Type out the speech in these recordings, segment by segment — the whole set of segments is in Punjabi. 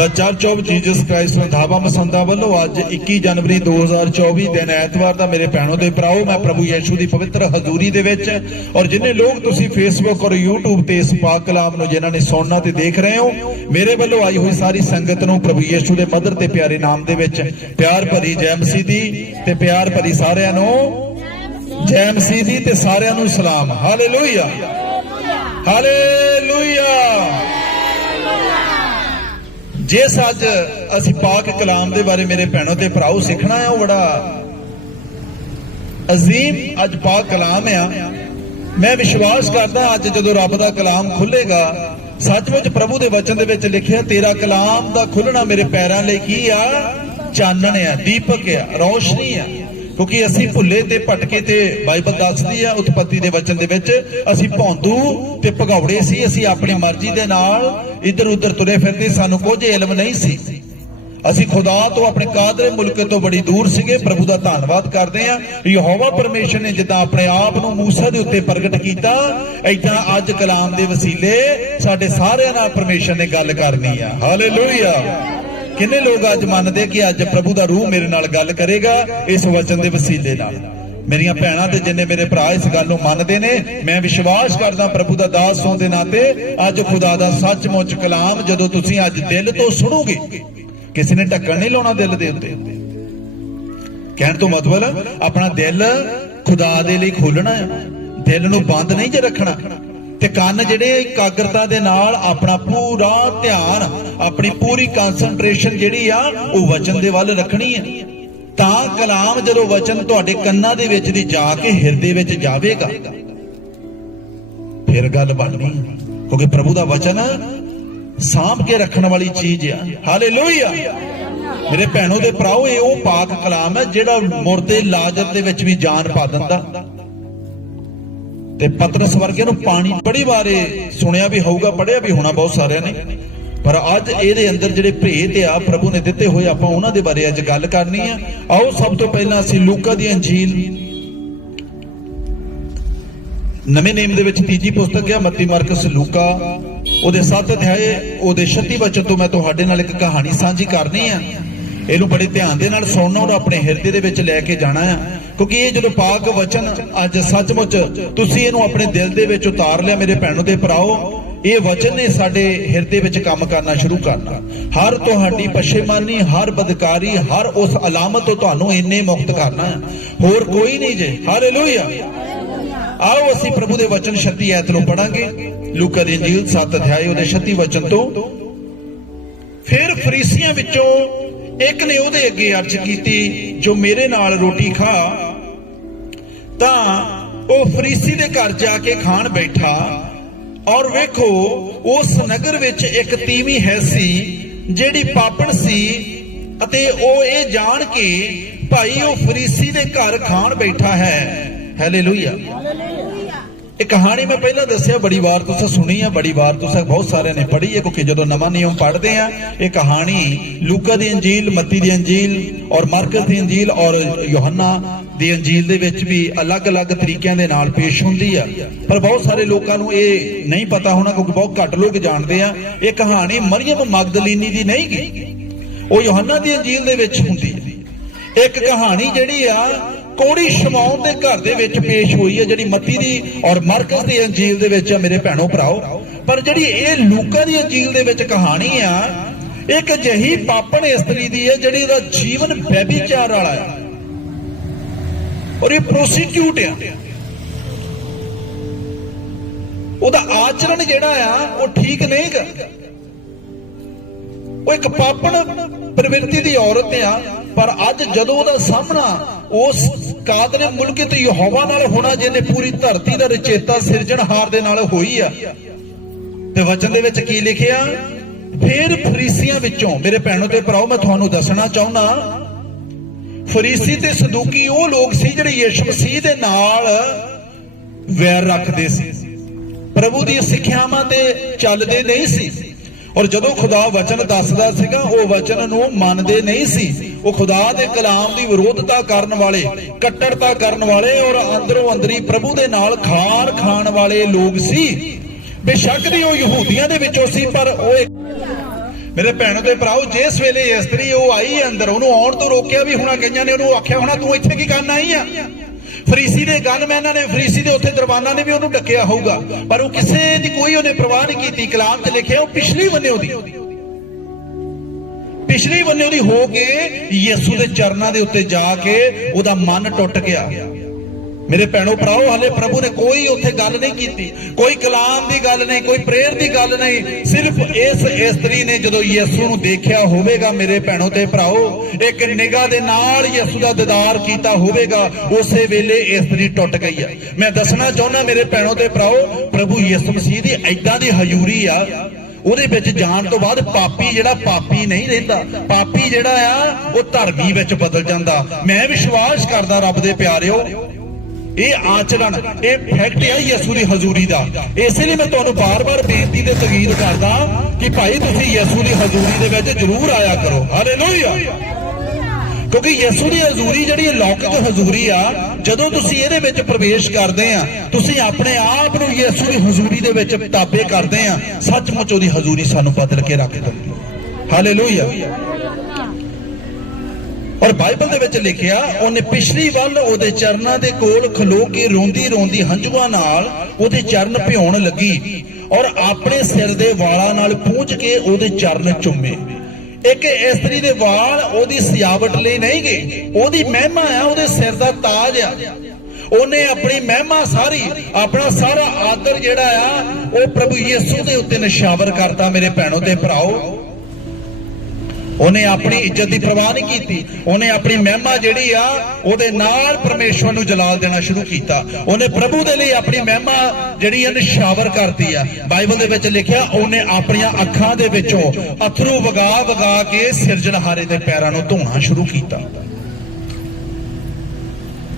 The church of Jesus Christ Randhawa Masanda ਵੱਲੋਂ ਅੱਜ 21 ਜਨਵਰੀ 2024 ਦਿਨ ਐਤਵਾਰ ਦਾ ਮੇਰੇ ਭੈਣੋ ਦੇ ਭਰਾਓ, ਮੈਂ ਪ੍ਰਭੂ ਯੀਸ਼ੂ ਦੀ ਪਵਿੱਤਰ ਹਜ਼ੂਰੀ ਦੇ ਵਿੱਚ ਔਰ ਜਿੰਨੇ ਲੋਕ ਤੁਸੀਂ ਫੇਸਬੁੱਕ ਔਰ YouTube ਤੇ ਇਸ ਪਾਕ ਕਲਾਮ ਨੂੰ ਜਿਨ੍ਹਾਂ ਨੇ ਸੁਣਨਾ ਤੇ ਦੇਖ ਰਹੇ ਹੋ, ਮੇਰੇ ਵੱਲੋਂ ਆਈ ਹੋਈ ਸਾਰੀ ਸੰਗਤ ਨੂੰ ਪ੍ਰਭੂ ਯੀਸ਼ੂ ਦੇ ਮਦਰ ਤੇ ਪਿਆਰੇ ਨਾਮ ਦੇ ਵਿੱਚ ਪਿਆਰ ਭਰੀ ਜੈ ਮਸੀਹ ਦੀ ਤੇ ਪਿਆਰ ਭਰੀ ਸਾਰਿਆਂ ਨੂੰ ਜੈ ਮਸੀਹ ਦੀ ਤੇ ਸਾਰਿਆਂ ਨੂੰ ਸਲਾਮ। ਹਾਲੇਲੂਇਆ ਹਾਲੇਲੂਇਆ ਜਿਸ ਅੱਜ ਅਸੀਂ ਪਾਕ ਕਲਾਮ ਦੇ ਬਾਰੇ ਮੇਰੇ ਭੈਣੋ ਤੇ ਭਰਾਓ ਸਿੱਖਣਾ ਆ ਉਹ ਬੜਾ ਅਜ਼ੀਮ ਅੱਜ ਪਾਕ ਕਲਾਮ ਆ। ਮੈਂ ਵਿਸ਼ਵਾਸ ਕਰਦਾ ਅੱਜ ਜਦੋਂ ਰੱਬ ਦਾ ਕਲਾਮ ਖੁੱਲੇਗਾ, ਸੱਚਮੁੱਚ ਪ੍ਰਭੂ ਦੇ ਵਚਨ ਦੇ ਵਿੱਚ ਲਿਖਿਆ, ਤੇਰਾ ਕਲਾਮ ਦਾ ਖੁੱਲਣਾ ਮੇਰੇ ਪੈਰਾਂ ਲਈ ਕੀ ਆ? ਚਾਨਣ ਆ, ਦੀਪਕ ਆ, ਰੌਸ਼ਨੀ ਆ। ਕਿਉਂਕਿ ਅਸੀਂ ਭੁੱਲੇ ਤੇ ਭਟਕੇ ਤੇ ਬਾਈਬਲ ਦੱਸਦੀ ਆ ਉਤਪਤੀ ਦੇ ਵਚਨ ਦੇ ਵਿੱਚ, ਅਸੀਂ ਭੌਂਦੂ ਤੇ ਭਗੌੜੇ ਸੀ, ਅਸੀਂ ਆਪਣੀ ਮਰਜ਼ੀ ਦੇ ਨਾਲ ਇੱਧਰ ਉੱਧਰ ਤੁਰੇ ਫਿਰਦੇ, ਸਾਨੂੰ ਕੁਝ ਇਲਮ ਨਹੀਂ ਸੀ। ਅਸੀਂ ਖੁਦਾ ਤੋਂ ਆਪਣੇ ਕਾਦਰੇ ਮੁਲਕ ਤੋਂ ਬੜੀ ਦੂਰ ਸੀਗੇ, ਪ੍ਰਭੂ ਦਾ ਧੰਨਵਾਦ ਕਰਦੇ ਆ। ਯਹੋਵਾ ਪਰਮੇਸ਼ਰ ਨੇ ਜਿੱਦਾਂ ਆਪਣੇ ਆਪ ਨੂੰ ਮੂਸਾ ਦੇ ਉੱਤੇ ਪ੍ਰਗਟ ਕੀਤਾ, ਏਦਾਂ ਅੱਜ ਕਲਾਮ ਦੇ ਵਸੀਲੇ ਸਾਡੇ ਸਾਰਿਆਂ ਨਾਲ ਪਰਮੇਸ਼ਰ ਨੇ ਗੱਲ ਕਰਨੀ ਆ। ਹਾਲੇਲੂਇਆ ਕਿੰਨੇ ਲੋਕ ਅੱਜ ਮੰਨਦੇ ਕਿ ਅੱਜ ਪ੍ਰਭੂ ਦਾ ਰੂਹ ਮੇਰੇ ਨਾਲ ਗੱਲ ਕਰੇਗਾ ਇਸ ਵਚਨ ਦੇ ਵਸੀਲੇ ਨਾਲ? ਮੇਰੀਆਂ ਭੈਣਾਂ ਤੇ ਜਿੰਨੇ ਮੇਰੇ ਭਰਾ ਇਸ ਗੱਲ ਨੂੰ ਮੰਨਦੇ ਨੇ, ਮੈਂ ਵਿਸ਼ਵਾਸ ਕਰਦਾ ਪ੍ਰਭੂ ਦਾ ਦਾਸ ਹੋਣ ਦੇ ਨਾਤੇ ਅੱਜ ਖੁਦਾ ਦਾ ਸੱਚਮੁੱਚ ਕਲਾਮ ਜਦੋਂ ਤੁਸੀਂ ਅੱਜ ਦਿਲ ਤੋਂ ਸੁਣੋਗੇ, ਕਿਸੇ ਨੇ ਢੱਕਣ ਨਹੀਂ ਲਾਉਣਾ ਦਿਲ ਦੇ ਉੱਤੇ। ਕਹਿਣ ਤੋਂ ਮਤਲਬ ਆਪਣਾ ਦਿਲ ਖੁਦਾ ਦੇ ਲਈ ਖੋਲਣਾ ਹੈ। ਦਿਲ ਨੂੰ ਬੰਦ ਨਹੀਂ ਜੇ ਰੱਖਣਾ। ਤੇ ਕੰਨ ਜਿਹੜੇ ਇਕਾਗਰਤਾ ਦੇ ਨਾਲ ਆਪਣਾ ਪੂਰਾ ਧਿਆਨ, ਆਪਣੀ ਪੂਰੀ ਕਨਸੈਂਟਰੇਸ਼ਨ ਜਿਹੜੀ ਆ, ਉਹ ਵਚਨ ਦੇ ਵੱਲ ਰੱਖਣੀ ਹੈ ਤਾਂ ਕਲਾਮ ਜਦੋਂ ਵਚਨ ਤੁਹਾਡੇ ਕੰਨਾਂ ਦੇ ਵਿੱਚ ਦੀ ਜਾ ਕੇ ਹਿਰਦੇ ਵਿੱਚ ਜਾਵੇਗਾ, ਫਿਰ ਗੱਲ ਬਣਨੀ। ਕਿਉਂਕਿ ਪ੍ਰਭੂ ਦਾ ਵਚਨ ਸਾਂਭ ਕੇ ਰੱਖਣ ਵਾਲੀ ਚੀਜ਼ ਆ। ਹਾਲੇਲੂਇਆ ਮੇਰੇ ਭੈਣੋ ਦੇ ਭਰਾਓ, ਇਹ ਉਹ ਪਾਕ ਕਲਾਮ ਹੈ ਜਿਹੜਾ ਮੁਰਦੇ ਲਾਜ਼ਰ ਦੇ ਵਿੱਚ ਵੀ ਜਾਨ ਪਾ ਦਿੰਦਾ। ਤੇ ਪਤਰਸ ਵਰਗੇ ਨੂੰ ਪਾਣੀ ਬੜੀ ਵਾਰੇ ਸੁਣਿਆ ਵੀ ਹੋਊਗਾ ਪੜਿਆ ਵੀ ਹੋਣਾ ਬਹੁਤ ਸਾਰਿਆਂ ਨੇ। ਪਰ ਅੱਜ ਇਹਦੇ ਅੰਦਰ ਜਿਹੜੇ ਭੇਤ ਆ, ਪ੍ਰਭੂ ਨੇ ਦਿੱਤੇ ਹੋਏ ਆਪਾਂ ਉਹਨਾਂ ਦੇ ਬਾਰੇ ਅੱਜ ਗੱਲ ਕਰਨੀ ਆ। ਆਓ ਸਭ ਤੋਂ ਪਹਿਲਾਂ ਅਸੀਂ ਲੂਕਾ ਦੀ ਅੰਜੀਲ ਨਵੇਂ ਨੇਮ ਦੇ ਵਿੱਚ ਤੀਜੀ ਪੁਸਤਕ ਹੈ ਮੱਤੀ ਮਾਰਕਸ ਲੂਕਾ। ਉਹਦੇ 7 ਅਧਿਆਏ, ਉਹਦੇ 36 ਵਚਨ ਤੋਂ ਮੈਂ ਤੁਹਾਡੇ ਨਾਲ ਇੱਕ ਕਹਾਣੀ ਸਾਂਝੀ ਕਰਨੀ ਆ। ਇਹਨੂੰ ਬੜੇ ਧਿਆਨ ਦੇ ਨਾਲ ਸੁਣਨਾ ਔਰ ਆਪਣੇ ਹਿਰਦੇ ਦੇ ਵਿੱਚ ਲੈ ਕੇ ਜਾਣਾ ਆ। ਕਿਉਂਕਿ ਇਹ ਜਦੋਂ ਪਾਕ ਵਚਨ ਅੱਜ ਸੱਚਮੁੱਚ ਤੁਸੀਂ ਇਹਨੂੰ ਆਪਣੇ ਦਿਲ ਦੇ ਵਿੱਚ ਉਤਾਰ ਲਿਆ ਮੇਰੇ ਭੈਣੋ ਤੇ ਭਰਾਓ, ਇਹ ਵਚਨ ਨੇ ਸਾਡੇ ਹਿਰਦੇ ਵਿੱਚ ਕੰਮ ਕਰਨਾ ਸ਼ੁਰੂ ਕਰਨਾ ਹਰ ਤੁਹਾਡੀ ਪਛੇਮਾਨੀ, ਹਰ ਬਦਕਾਰੀ, ਹਰ ਉਸ ਅਲਾਮਤ ਤੋਂ ਤੁਹਾਨੂੰ ਇੰਨੇ ਮੁਕਤ ਕਰਨਾ ਹੋਰ ਕੋਈ ਨਹੀਂ ਜੇ। ਹਾਲੇਲੂਇਆ ਆਓ ਅਸੀਂ ਪ੍ਰਭੂ ਦੇ ਵਚਨ 36 ਐਤ ਨੂੰ ਪੜਾਂਗੇ ਲੂਕਾ ਦੀ ਇੰਜੀਲ 7 ਅਧਿਆਏ, ਉਹਦੇ 36 ਵਚਨ ਤੋਂ। ਫਿਰ ਫਰੀਸੀਆਂ ਵਿੱਚੋਂ ਇੱਕ ਨੇ ਉਹਦੇ ਅੱਗੇ ਅਰਜ਼ ਕੀਤੀ, ਜੋ ਮੇਰੇ ਨਾਲ ਰੋਟੀ ਖਾ ਤਾਂ ਉਹ ਫਰੀਸੀ ਦੇ ਘਰ ਜਾ ਕੇ ਖਾਣ ਬੈਠਾ ਔਰ ਵੇਖੋ, ਉਸ ਨਗਰ ਵਿੱਚ ਇੱਕ ਤੀਵੀਂ ਹੈ ਸੀ, ਜਿਹੜੀ ਪਾਪਣ ਸੀ ਅਤੇ ਉਹ ਇਹ ਜਾਣ ਕੇ ਭਾਈ ਉਹ ਫਰੀਸੀ ਦੇ ਘਰ ਖਾਣ ਬੈਠਾ ਹੈ। ਹਾਲੇਲੂਇਆ ਇਹ ਕਹਾਣੀ ਮੈਂ ਪਹਿਲਾਂ ਦੱਸਿਆ, ਬੜੀ ਵਾਰ ਤੁਸੀਂ ਸੁਣੀ ਆ, ਬੜੀ ਵਾਰ ਤੁਸੀਂ ਬਹੁਤ ਸਾਰਿਆਂ ਨੇ ਪੜ੍ਹੀ ਹੈ ਕਿਉਂਕਿ ਜਦੋਂ ਨਵਾਂ ਨਿਯਮ ਪੜ੍ਹਦੇ ਆ, ਇਹ ਕਹਾਣੀ ਲੂਕਾ ਦੀ ਅੰਜੀਲ, ਮੱਤੀ ਦੀ ਅੰਜੀਲ ਔਰ ਮਾਰਕਸ ਦੀ ਇੰਜੀਲ ਔਰ ਯੋਹੰਨਾ ਦੀ ਅੰਜੀਲ ਦੇ ਵਿੱਚ ਵੀ ਅਲੱਗ-ਅਲੱਗ ਤਰੀਕਿਆਂ ਦੇ ਨਾਲ ਪੇਸ਼ ਹੁੰਦੀ ਆ। ਪਰ ਬਹੁਤ ਸਾਰੇ ਲੋਕਾਂ ਨੂੰ ਇਹ ਨਹੀਂ ਪਤਾ ਹੋਣਾ, ਕਿਉਂਕਿ ਬਹੁਤ ਘੱਟ ਲੋਕ ਜਾਣਦੇ ਆ, ਇਹ ਕਹਾਣੀ ਮਰੀਮ ਮਗਦਲੀਨੀ ਦੀ ਨਹੀਂ ਗੀ। ਉਹ ਯੋਹੰਨਾ ਦੀ ਅੰਜੀਲ ਦੇ ਵਿੱਚ ਹੁੰਦੀ ਹੈ ਇੱਕ ਕਹਾਣੀ ਜਿਹੜੀ ਆ ਕੋੜੀ ਸ਼ਮਾਉਣ ਦੇ ਘਰ ਦੇ ਵਿੱਚ ਪੇਸ਼ ਹੋਈ ਹੈ, ਜਿਹੜੀ ਮੱਤੀ ਦੀ ਔਰ ਮਰਕਸ ਦੀ ਅੰਜੀਲ ਦੇ ਵਿੱਚ ਆ ਮੇਰੇ ਭੈਣੋ ਭਰਾਓ। ਪਰ ਜਿਹੜੀ ਇਹ ਲੂਕਾ ਦੀ ਅੰਜੀਲ ਦੇ ਵਿੱਚ ਕਹਾਣੀ ਆ, ਇੱਕ ਜਹੀ ਪਾਪਣ ਇਸਤਰੀ ਦੀ ਹੈ, ਜਿਹੜੀ ਦਾ ਜੀਵਨ ਬੈਬੀਚਾਰ ਵਾਲਾ ਹੈ। ਔਰ ਇਹ ਪ੍ਰੋਸਟੀਟਿਊਟ ਆ। ਉਹਦਾ ਆਚਰਣ ਜਿਹੜਾ ਆ, ਉਹ ਠੀਕ ਨਹੀਂਗਾ ਉਹ ਇੱਕ ਪਾਪਣ ਪ੍ਰਵਿਰਤੀ ਦੀ ਔਰਤ ਆ, ਪਰ ਅੱਜ ਜਦੋਂ ਉਹਦਾ ਸਾਹਮਣਾ ਉਸ ਕਾਦਰੇ ਮੁਲਕ ਤੇ ਯਹੋਵਾ ਨਾਲ ਹੋਣਾ ਜਿਹਨੇ ਪੂਰੀ ਧਰਤੀ ਦਾ ਰਚੇਤਾ ਸਿਰਜਣਹਾਰ ਦੇ ਨਾਲ ਹੋਈ ਆ। ਤੇ ਵਚਨ ਦੇ ਵਿੱਚ ਕੀ ਲਿਖਿਆ? ਫਿਰ ਫਰੀਸੀਆਂ ਵਿੱਚੋਂ, ਮੇਰੇ ਭੈਣੋ ਤੇ ਭਰਾਓ, ਮੈਂ ਤੁਹਾਨੂੰ ਦੱਸਣਾ ਚਾਹੁੰਦਾ, ਫਰੀਸੀ ਤੇ ਸਦੂਕੀ ਉਹ ਲੋਕ ਸੀ ਜਿਹੜੇ ਯਿਸੂ ਮਸੀਹ ਦੇ ਨਾਲ ਵੈਰ ਰੱਖਦੇ ਸੀ। ਪ੍ਰਭੂ ਦੀਆਂ ਸਿੱਖਿਆਵਾਂ ਤੇ ਚੱਲਦੇ ਨਹੀਂ ਸੀ। ਔਰ ਜਦੋਂ ਖੁਦਾ ਵਚਨ ਦੱਸਦਾ ਸੀਗਾ, ਉਹ ਵਚਨ ਨੂੰ ਮੰਨਦੇ ਨਹੀਂ ਸੀ। ਉਹ ਖੁਦਾ ਦੇ ਕਲਾਮ ਦੀ ਵਿਰੋਧਤਾ ਕਰਨ ਵਾਲੇ, ਕੱਟੜਤਾ ਕਰਨ ਵਾਲੇ ਔਰ ਅੰਦਰੋਂ ਅੰਦਰੀ ਪ੍ਰਭੂ ਦੇ ਨਾਲ ਖਾਰ ਖਾਣ ਵਾਲੇ ਲੋਕ ਸੀ। ਬੇਸ਼ੱਕ ਦੀ ਉਹ ਯਹੂਦੀਆਂ ਦੇ ਵਿੱਚੋਂ ਸੀ, ਪਰ ਉਹ ਮੇਰੇ ਭੈਣੋ ਤੇ ਭਰਾਓ, ਜਿਸ ਵੇਲੇ ਇਸਤਰੀ ਉਹ ਆਈ ਅੰਦਰ, ਉਹਨੂੰ ਆਉਣ ਤੋਂ ਰੋਕਿਆ ਵੀ ਹੋਣਾ ਕਈਆਂ ਨੇ, ਉਹਨੂੰ ਆਖਿਆ, ਹੋਣਾ ਤੂੰ ਇੱਥੇ ਕੀ ਕਰਨ ਆਈ ਆ? ਫਰੀਸੀ ਦੇ ਗਨਮੈਨਾਂ ਨੇ, ਫਰੀਸੀ ਦੇ ਉੱਥੇ ਦਰਬਾਨਾਂ ਨੇ ਵੀ ਉਹਨੂੰ ਡੱਕਿਆ ਹੋਊਗਾ। ਪਰ ਉਹ ਕਿਸੇ ਦੀ ਕੋਈ ਉਹਨੇ ਪਰਵਾਹ ਨਹੀਂ ਕੀਤੀ। ਕਲਾਮ 'ਚ ਲਿਖਿਆ, ਉਹ ਪਿਛਲੀ ਬੰਨੇ ਉਹਦੀ ਪਿਛਲੀ ਬੰਨੇ ਉਹਦੀ ਹੋ ਕੇ ਯਿਸੂ ਦੇ ਚਰਨਾਂ ਦੇ ਉੱਤੇ ਜਾ ਕੇ ਉਹਦਾ ਮਨ ਟੁੱਟ ਗਿਆ। ਮੇਰੇ ਭੈਣੋ ਭਰਾਓ, ਹਲੇ ਪ੍ਰਭੂ ਨੇ ਕੋਈ ਉੱਥੇ ਗੱਲ ਨਹੀਂ ਕੀਤੀ। ਕੋਈ ਕਲਾਮ ਦੀ ਗੱਲ ਨਹੀਂ, ਕੋਈ ਪ੍ਰੇਅਰ ਦੀ ਗੱਲ ਨਹੀਂ। ਸਿਰਫ ਇਸ ਇਸਤਰੀ ਨੇ ਜਦੋਂ ਯਿਸੂ ਨੂੰ ਦੇਖਿਆ, ਹੋਵੇਗਾ ਮੇਰੇ ਭੈਣੋ ਤੇ ਭਰਾਓ, ਇੱਕ ਨਿਗਾਹ ਦੇ ਨਾਲ ਯਿਸੂ ਦਾ ਦੀਦਾਰ ਕੀਤਾ ਹੋਵੇਗਾ, ਉਸੇ ਵੇਲੇ ਇਸਤਰੀ ਟੁੱਟ ਗਈ ਹੈ ਮੈਂ ਦੱਸਣਾ ਚਾਹੁੰਦਾ ਮੇਰੇ ਭੈਣੋ ਤੇ ਭਰਾਓ, ਪ੍ਰਭੂ ਯਿਸੂ ਮਸੀਹ ਦੀ ਐਦਾਂ ਦੀ ਹਜ਼ੂਰੀ ਆ, ਉਹਦੇ ਵਿੱਚ ਜਾਣ ਤੋਂ ਬਾਅਦ ਪਾਪੀ ਜਿਹੜਾ ਪਾਪੀ ਨਹੀਂ ਰਹਿੰਦਾ, ਪਾਪੀ ਜਿਹੜਾ ਆ, ਉਹ ਧਰਮੀ ਵਿੱਚ ਬਦਲ ਜਾਂਦਾ। ਮੈਂ ਵਿਸ਼ਵਾਸ ਕਰਦਾ ਰੱਬ ਦੇ ਪਿਆਰਿਓ ਇਹ ਆਚਰਣ, ਇਹ ਫੈਕਟ ਹੈ ਯਿਸੂ ਦੀ ਹਜ਼ੂਰੀ ਦਾ। ਇਸੇ ਲਈ ਮੈਂ ਤੁਹਾਨੂੰ ਬਾਰ-ਬਾਰ ਬੇਨਤੀ ਤੇ ਤਕੀਦ ਕਰਦਾ ਕਿ ਭਾਈ ਤੁਸੀਂ ਯਿਸੂ ਦੀ ਹਜ਼ੂਰੀ ਦੇ ਵਿੱਚ ਜ਼ਰੂਰ ਆਇਆ ਕਰੋ। ਹਾਲੇਲੂਇਆ ਕਿਉਂਕਿ ਯਿਸੂ ਦੀ ਹਜ਼ੂਰੀ ਜਿਹੜੀ ਇਹ ਲੌਕਿਕ ਹਜ਼ੂਰੀ ਆ, ਜਦੋਂ ਤੁਸੀਂ ਇਹਦੇ ਵਿੱਚ ਪ੍ਰਵੇਸ਼ ਕਰਦੇ ਆ, ਤੁਸੀਂ ਆਪਣੇ ਆਪ ਨੂੰ ਯਿਸੂ ਦੀ ਹਜ਼ੂਰੀ ਦੇ ਵਿੱਚ ਤਾਬੇ ਕਰਦੇ ਆ, ਸੱਚਮੁੱਚ ਉਹਦੀ ਹਜ਼ੂਰੀ ਸਾਨੂੰ ਬਦਲ ਕੇ ਰੱਖ ਦਿੰਦੀ ਹਾਲੇਲੂਇਆ ਔਰ ਬਾਈਬਲ ਦੇ ਵਿੱਚ ਲਿਖਿਆ, ਉਹਨੇ ਪਿਛਲੀ ਵੱਲ ਉਹਦੇ ਚਰਨਾਂ ਦੇ ਕੋਲ ਖਲੋ ਕੇ ਰੋਂਦੀ ਰੋਂਦੀ ਹੰਝੂਆਂ ਨਾਲ ਉਹਦੇ ਚਰਨ ਭਿਉਣ ਲੱਗੀ ਔਰ ਆਪਣੇ ਸਿਰ ਦੇ ਵਾਲਾਂ ਨਾਲ ਪੂੰਝ ਕੇ ਉਹਦੇ ਚਰਨ ਚੁੰਮੇ। ਇੱਕ ਇਸਤਰੀ ਦੇ ਵਾਲ ਉਹਦੀ ਸਜਾਵਟ ਲਈ ਨਹੀਂ ਗਏ, ਉਹਦੀ ਮਹਿਮਾ ਆ ਉਹਦੇ ਸਿਰ ਦਾ ਤਾਜ ਆ। ਉਹਨੇ ਆਪਣੀ ਮਹਿਮਾ ਸਾਰੀ, ਆਪਣਾ ਸਾਰਾ ਆਦਰ ਜਿਹੜਾ ਆ, ਉਹ ਪ੍ਰਭੂ ਯਿਸੂ ਦੇ ਉੱਤੇ ਨਿਸ਼ਾਵਰ ਕਰਤਾ, ਮੇਰੇ ਭੈਣੋ ਤੇ ਭਰਾਓ। ਉਹਨੇ ਆਪਣੀ ਇੱਜ਼ਤ ਦੀ ਪਰਵਾਹ ਨਹੀਂ ਕੀਤੀ। ਉਹਨੇ ਆਪਣੀ ਮਹਿਮਾ ਜਿਹੜੀ ਆ, ਉਹਦੇ ਨਾਲ ਪਰਮੇਸ਼ਵਰ ਨੂੰ ਜਲਾਲ ਦੇਣਾ ਸ਼ੁਰੂ ਕੀਤਾ। ਉਹਨੇ ਪ੍ਰਭੂ ਦੇ ਲਈ ਆਪਣੀ ਮਹਿਮਾ ਜਿਹੜੀ ਆ, ਨਿਸ਼ਾਵਰ ਕਰਤੀ ਆ। ਬਾਈਬਲ ਦੇ ਵਿੱਚ ਲਿਖਿਆ, ਉਹਨੇ ਆਪਣੀਆਂ ਅੱਖਾਂ ਦੇ ਵਿੱਚੋਂ ਅਥਰੂ ਵਗਾ ਵਗਾ ਕੇ ਸਿਰਜਣਹਾਰੇ ਦੇ ਪੈਰਾਂ ਨੂੰ ਧੋਣਾ ਸ਼ੁਰੂ ਕੀਤਾ।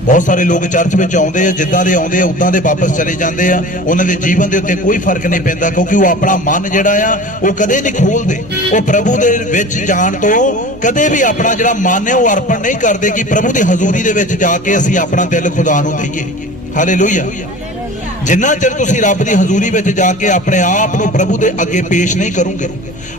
ਬਹੁਤ ਸਾਰੇ ਲੋਕ ਚਰਚ ਵਿੱਚ ਆਉਂਦੇ ਆ, ਜਿੱਦਾਂ ਦੇ ਆਉਂਦੇ ਆ, ਉਦਾਂ ਦੇ ਵਾਪਸ ਚਲੇ ਜਾਂਦੇ ਆ। ਉਹਨਾਂ ਦੇ ਜੀਵਨ ਦੇ ਉੱਤੇ ਕੋਈ ਫ਼ਰਕ ਨਹੀਂ ਪੈਂਦਾ, ਕਿਉਂਕਿ ਉਹ ਆਪਣਾ ਮਨ ਜਿਹੜਾ ਆ, ਉਹ ਕਦੇ ਨਹੀਂ ਖੋਲਦੇ। ਉਹ ਪ੍ਰਭੂ ਦੇ ਵਿੱਚ ਜਾਣ ਤੋਂ ਕਦੇ ਵੀ ਆਪਣਾ ਜਿਹੜਾ ਮਨ ਹੈ, ਉਹ ਅਰਪਣ ਨਹੀਂ ਕਰਦੇ ਕਿ ਪ੍ਰਭੂ ਦੀ ਹਜ਼ੂਰੀ ਦੇ ਵਿੱਚ ਜਾ ਕੇ ਅਸੀਂ ਆਪਣਾ ਦਿਲ ਖੁਦਾ ਨੂੰ ਦਈਏ। ਹਾਲੇਲੂਇਆ ਜਿੰਨਾ ਚਿਰ ਤੁਸੀਂ ਰੱਬ ਦੀ ਹਜ਼ੂਰੀ ਵਿੱਚ ਜਾ ਕੇ ਆਪਣੇ ਆਪ ਨੂੰ ਪ੍ਰਭੂ ਦੇ ਅੱਗੇ ਪੇਸ਼ ਨਹੀਂ ਕਰੋਗੇ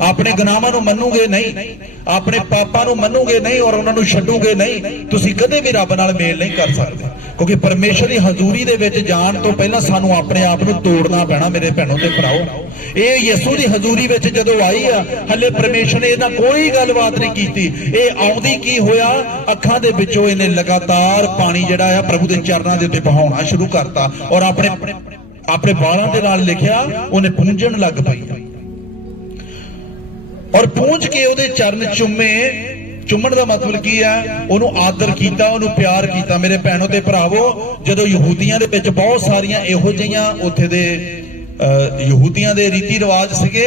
ਆਪਣੇ ਗੁਨਾਹਾਂ ਨੂੰ ਮੰਨੂਗੇ ਨਹੀਂ, ਆਪਣੇ ਪਾਪਾਂ ਨੂੰ ਮੰਨੂਗੇ ਨਹੀਂ ਔਰ ਉਹਨਾਂ ਨੂੰ ਛੱਡੂਗੇ ਨਹੀਂ, ਤੁਸੀਂ ਕਦੇ ਵੀ ਰੱਬ ਨਾਲ ਮੇਲ ਨਹੀਂ ਕਰ ਸਕਦੇ। ਕਿਉਂਕਿ ਪਰਮੇਸ਼ਰ ਦੀ ਹਜ਼ੂਰੀ ਦੇ ਵਿੱਚ ਜਾਣ ਤੋਂ ਪਹਿਲਾਂ ਸਾਨੂੰ ਆਪਣੇ ਆਪ ਨੂੰ ਤੋੜਨਾ ਪੈਣਾ, ਮੇਰੇ ਭੈਣੋ ਤੇ ਭਰਾਓ। ਇਹ ਯਿਸੂ ਦੀ ਹਜ਼ੂਰੀ ਵਿੱਚ ਜਦੋਂ ਆਈ ਆ, ਹੱਲੇ ਪਰਮੇਸ਼ਰ ਨੇ ਇਹਨਾਂ ਕੋਈ ਗੱਲਬਾਤ ਨਹੀਂ ਕੀਤੀ। ਇਹ ਆਉਂਦੀ ਕੀ ਹੋਇਆ? ਅੱਖਾਂ ਦੇ ਵਿੱਚੋਂ ਇਹਨੇ ਲਗਾਤਾਰ ਪਾਣੀ ਜਿਹੜਾ ਆ ਪ੍ਰਭੂ ਦੇ ਚਰਨਾਂ ਦੇ ਉੱਤੇ ਬਹਾਉਣਾ ਸ਼ੁਰੂ ਕਰਤਾ ਔਰ ਆਪਣੇ ਆਪਣੇ ਬਾਲਾਂ ਦੇ ਨਾਲ ਲਿਖਿਆ, ਉਹਨੇ ਪੂੰਝਣ ਲੱਗ ਪਈ। ਔਰ ਪੂੰਝ ਕੇ ਉਹਦੇ ਚਰਨ ਚੁੰਮੇ। ਚੁੰਮਣ ਦਾ ਮਤਲਬ ਕੀ ਆ? ਉਹਨੂੰ ਆਦਰ ਕੀਤਾ, ਉਹਨੂੰ ਪਿਆਰ ਕੀਤਾ। ਮੇਰੇ ਭੈਣੋ ਤੇ ਭਰਾਵੋ, ਜਦੋਂ ਯਹੂਦੀਆਂ ਦੇ ਵਿੱਚ ਬਹੁਤ ਸਾਰੀਆਂ ਇਹੋ ਜਿਹੀਆਂ ਉੱਥੇ ਦੇ ਯਹੂਦੀਆਂ ਦੇ ਰੀਤੀ ਰਿਵਾਜ ਸੀਗੇ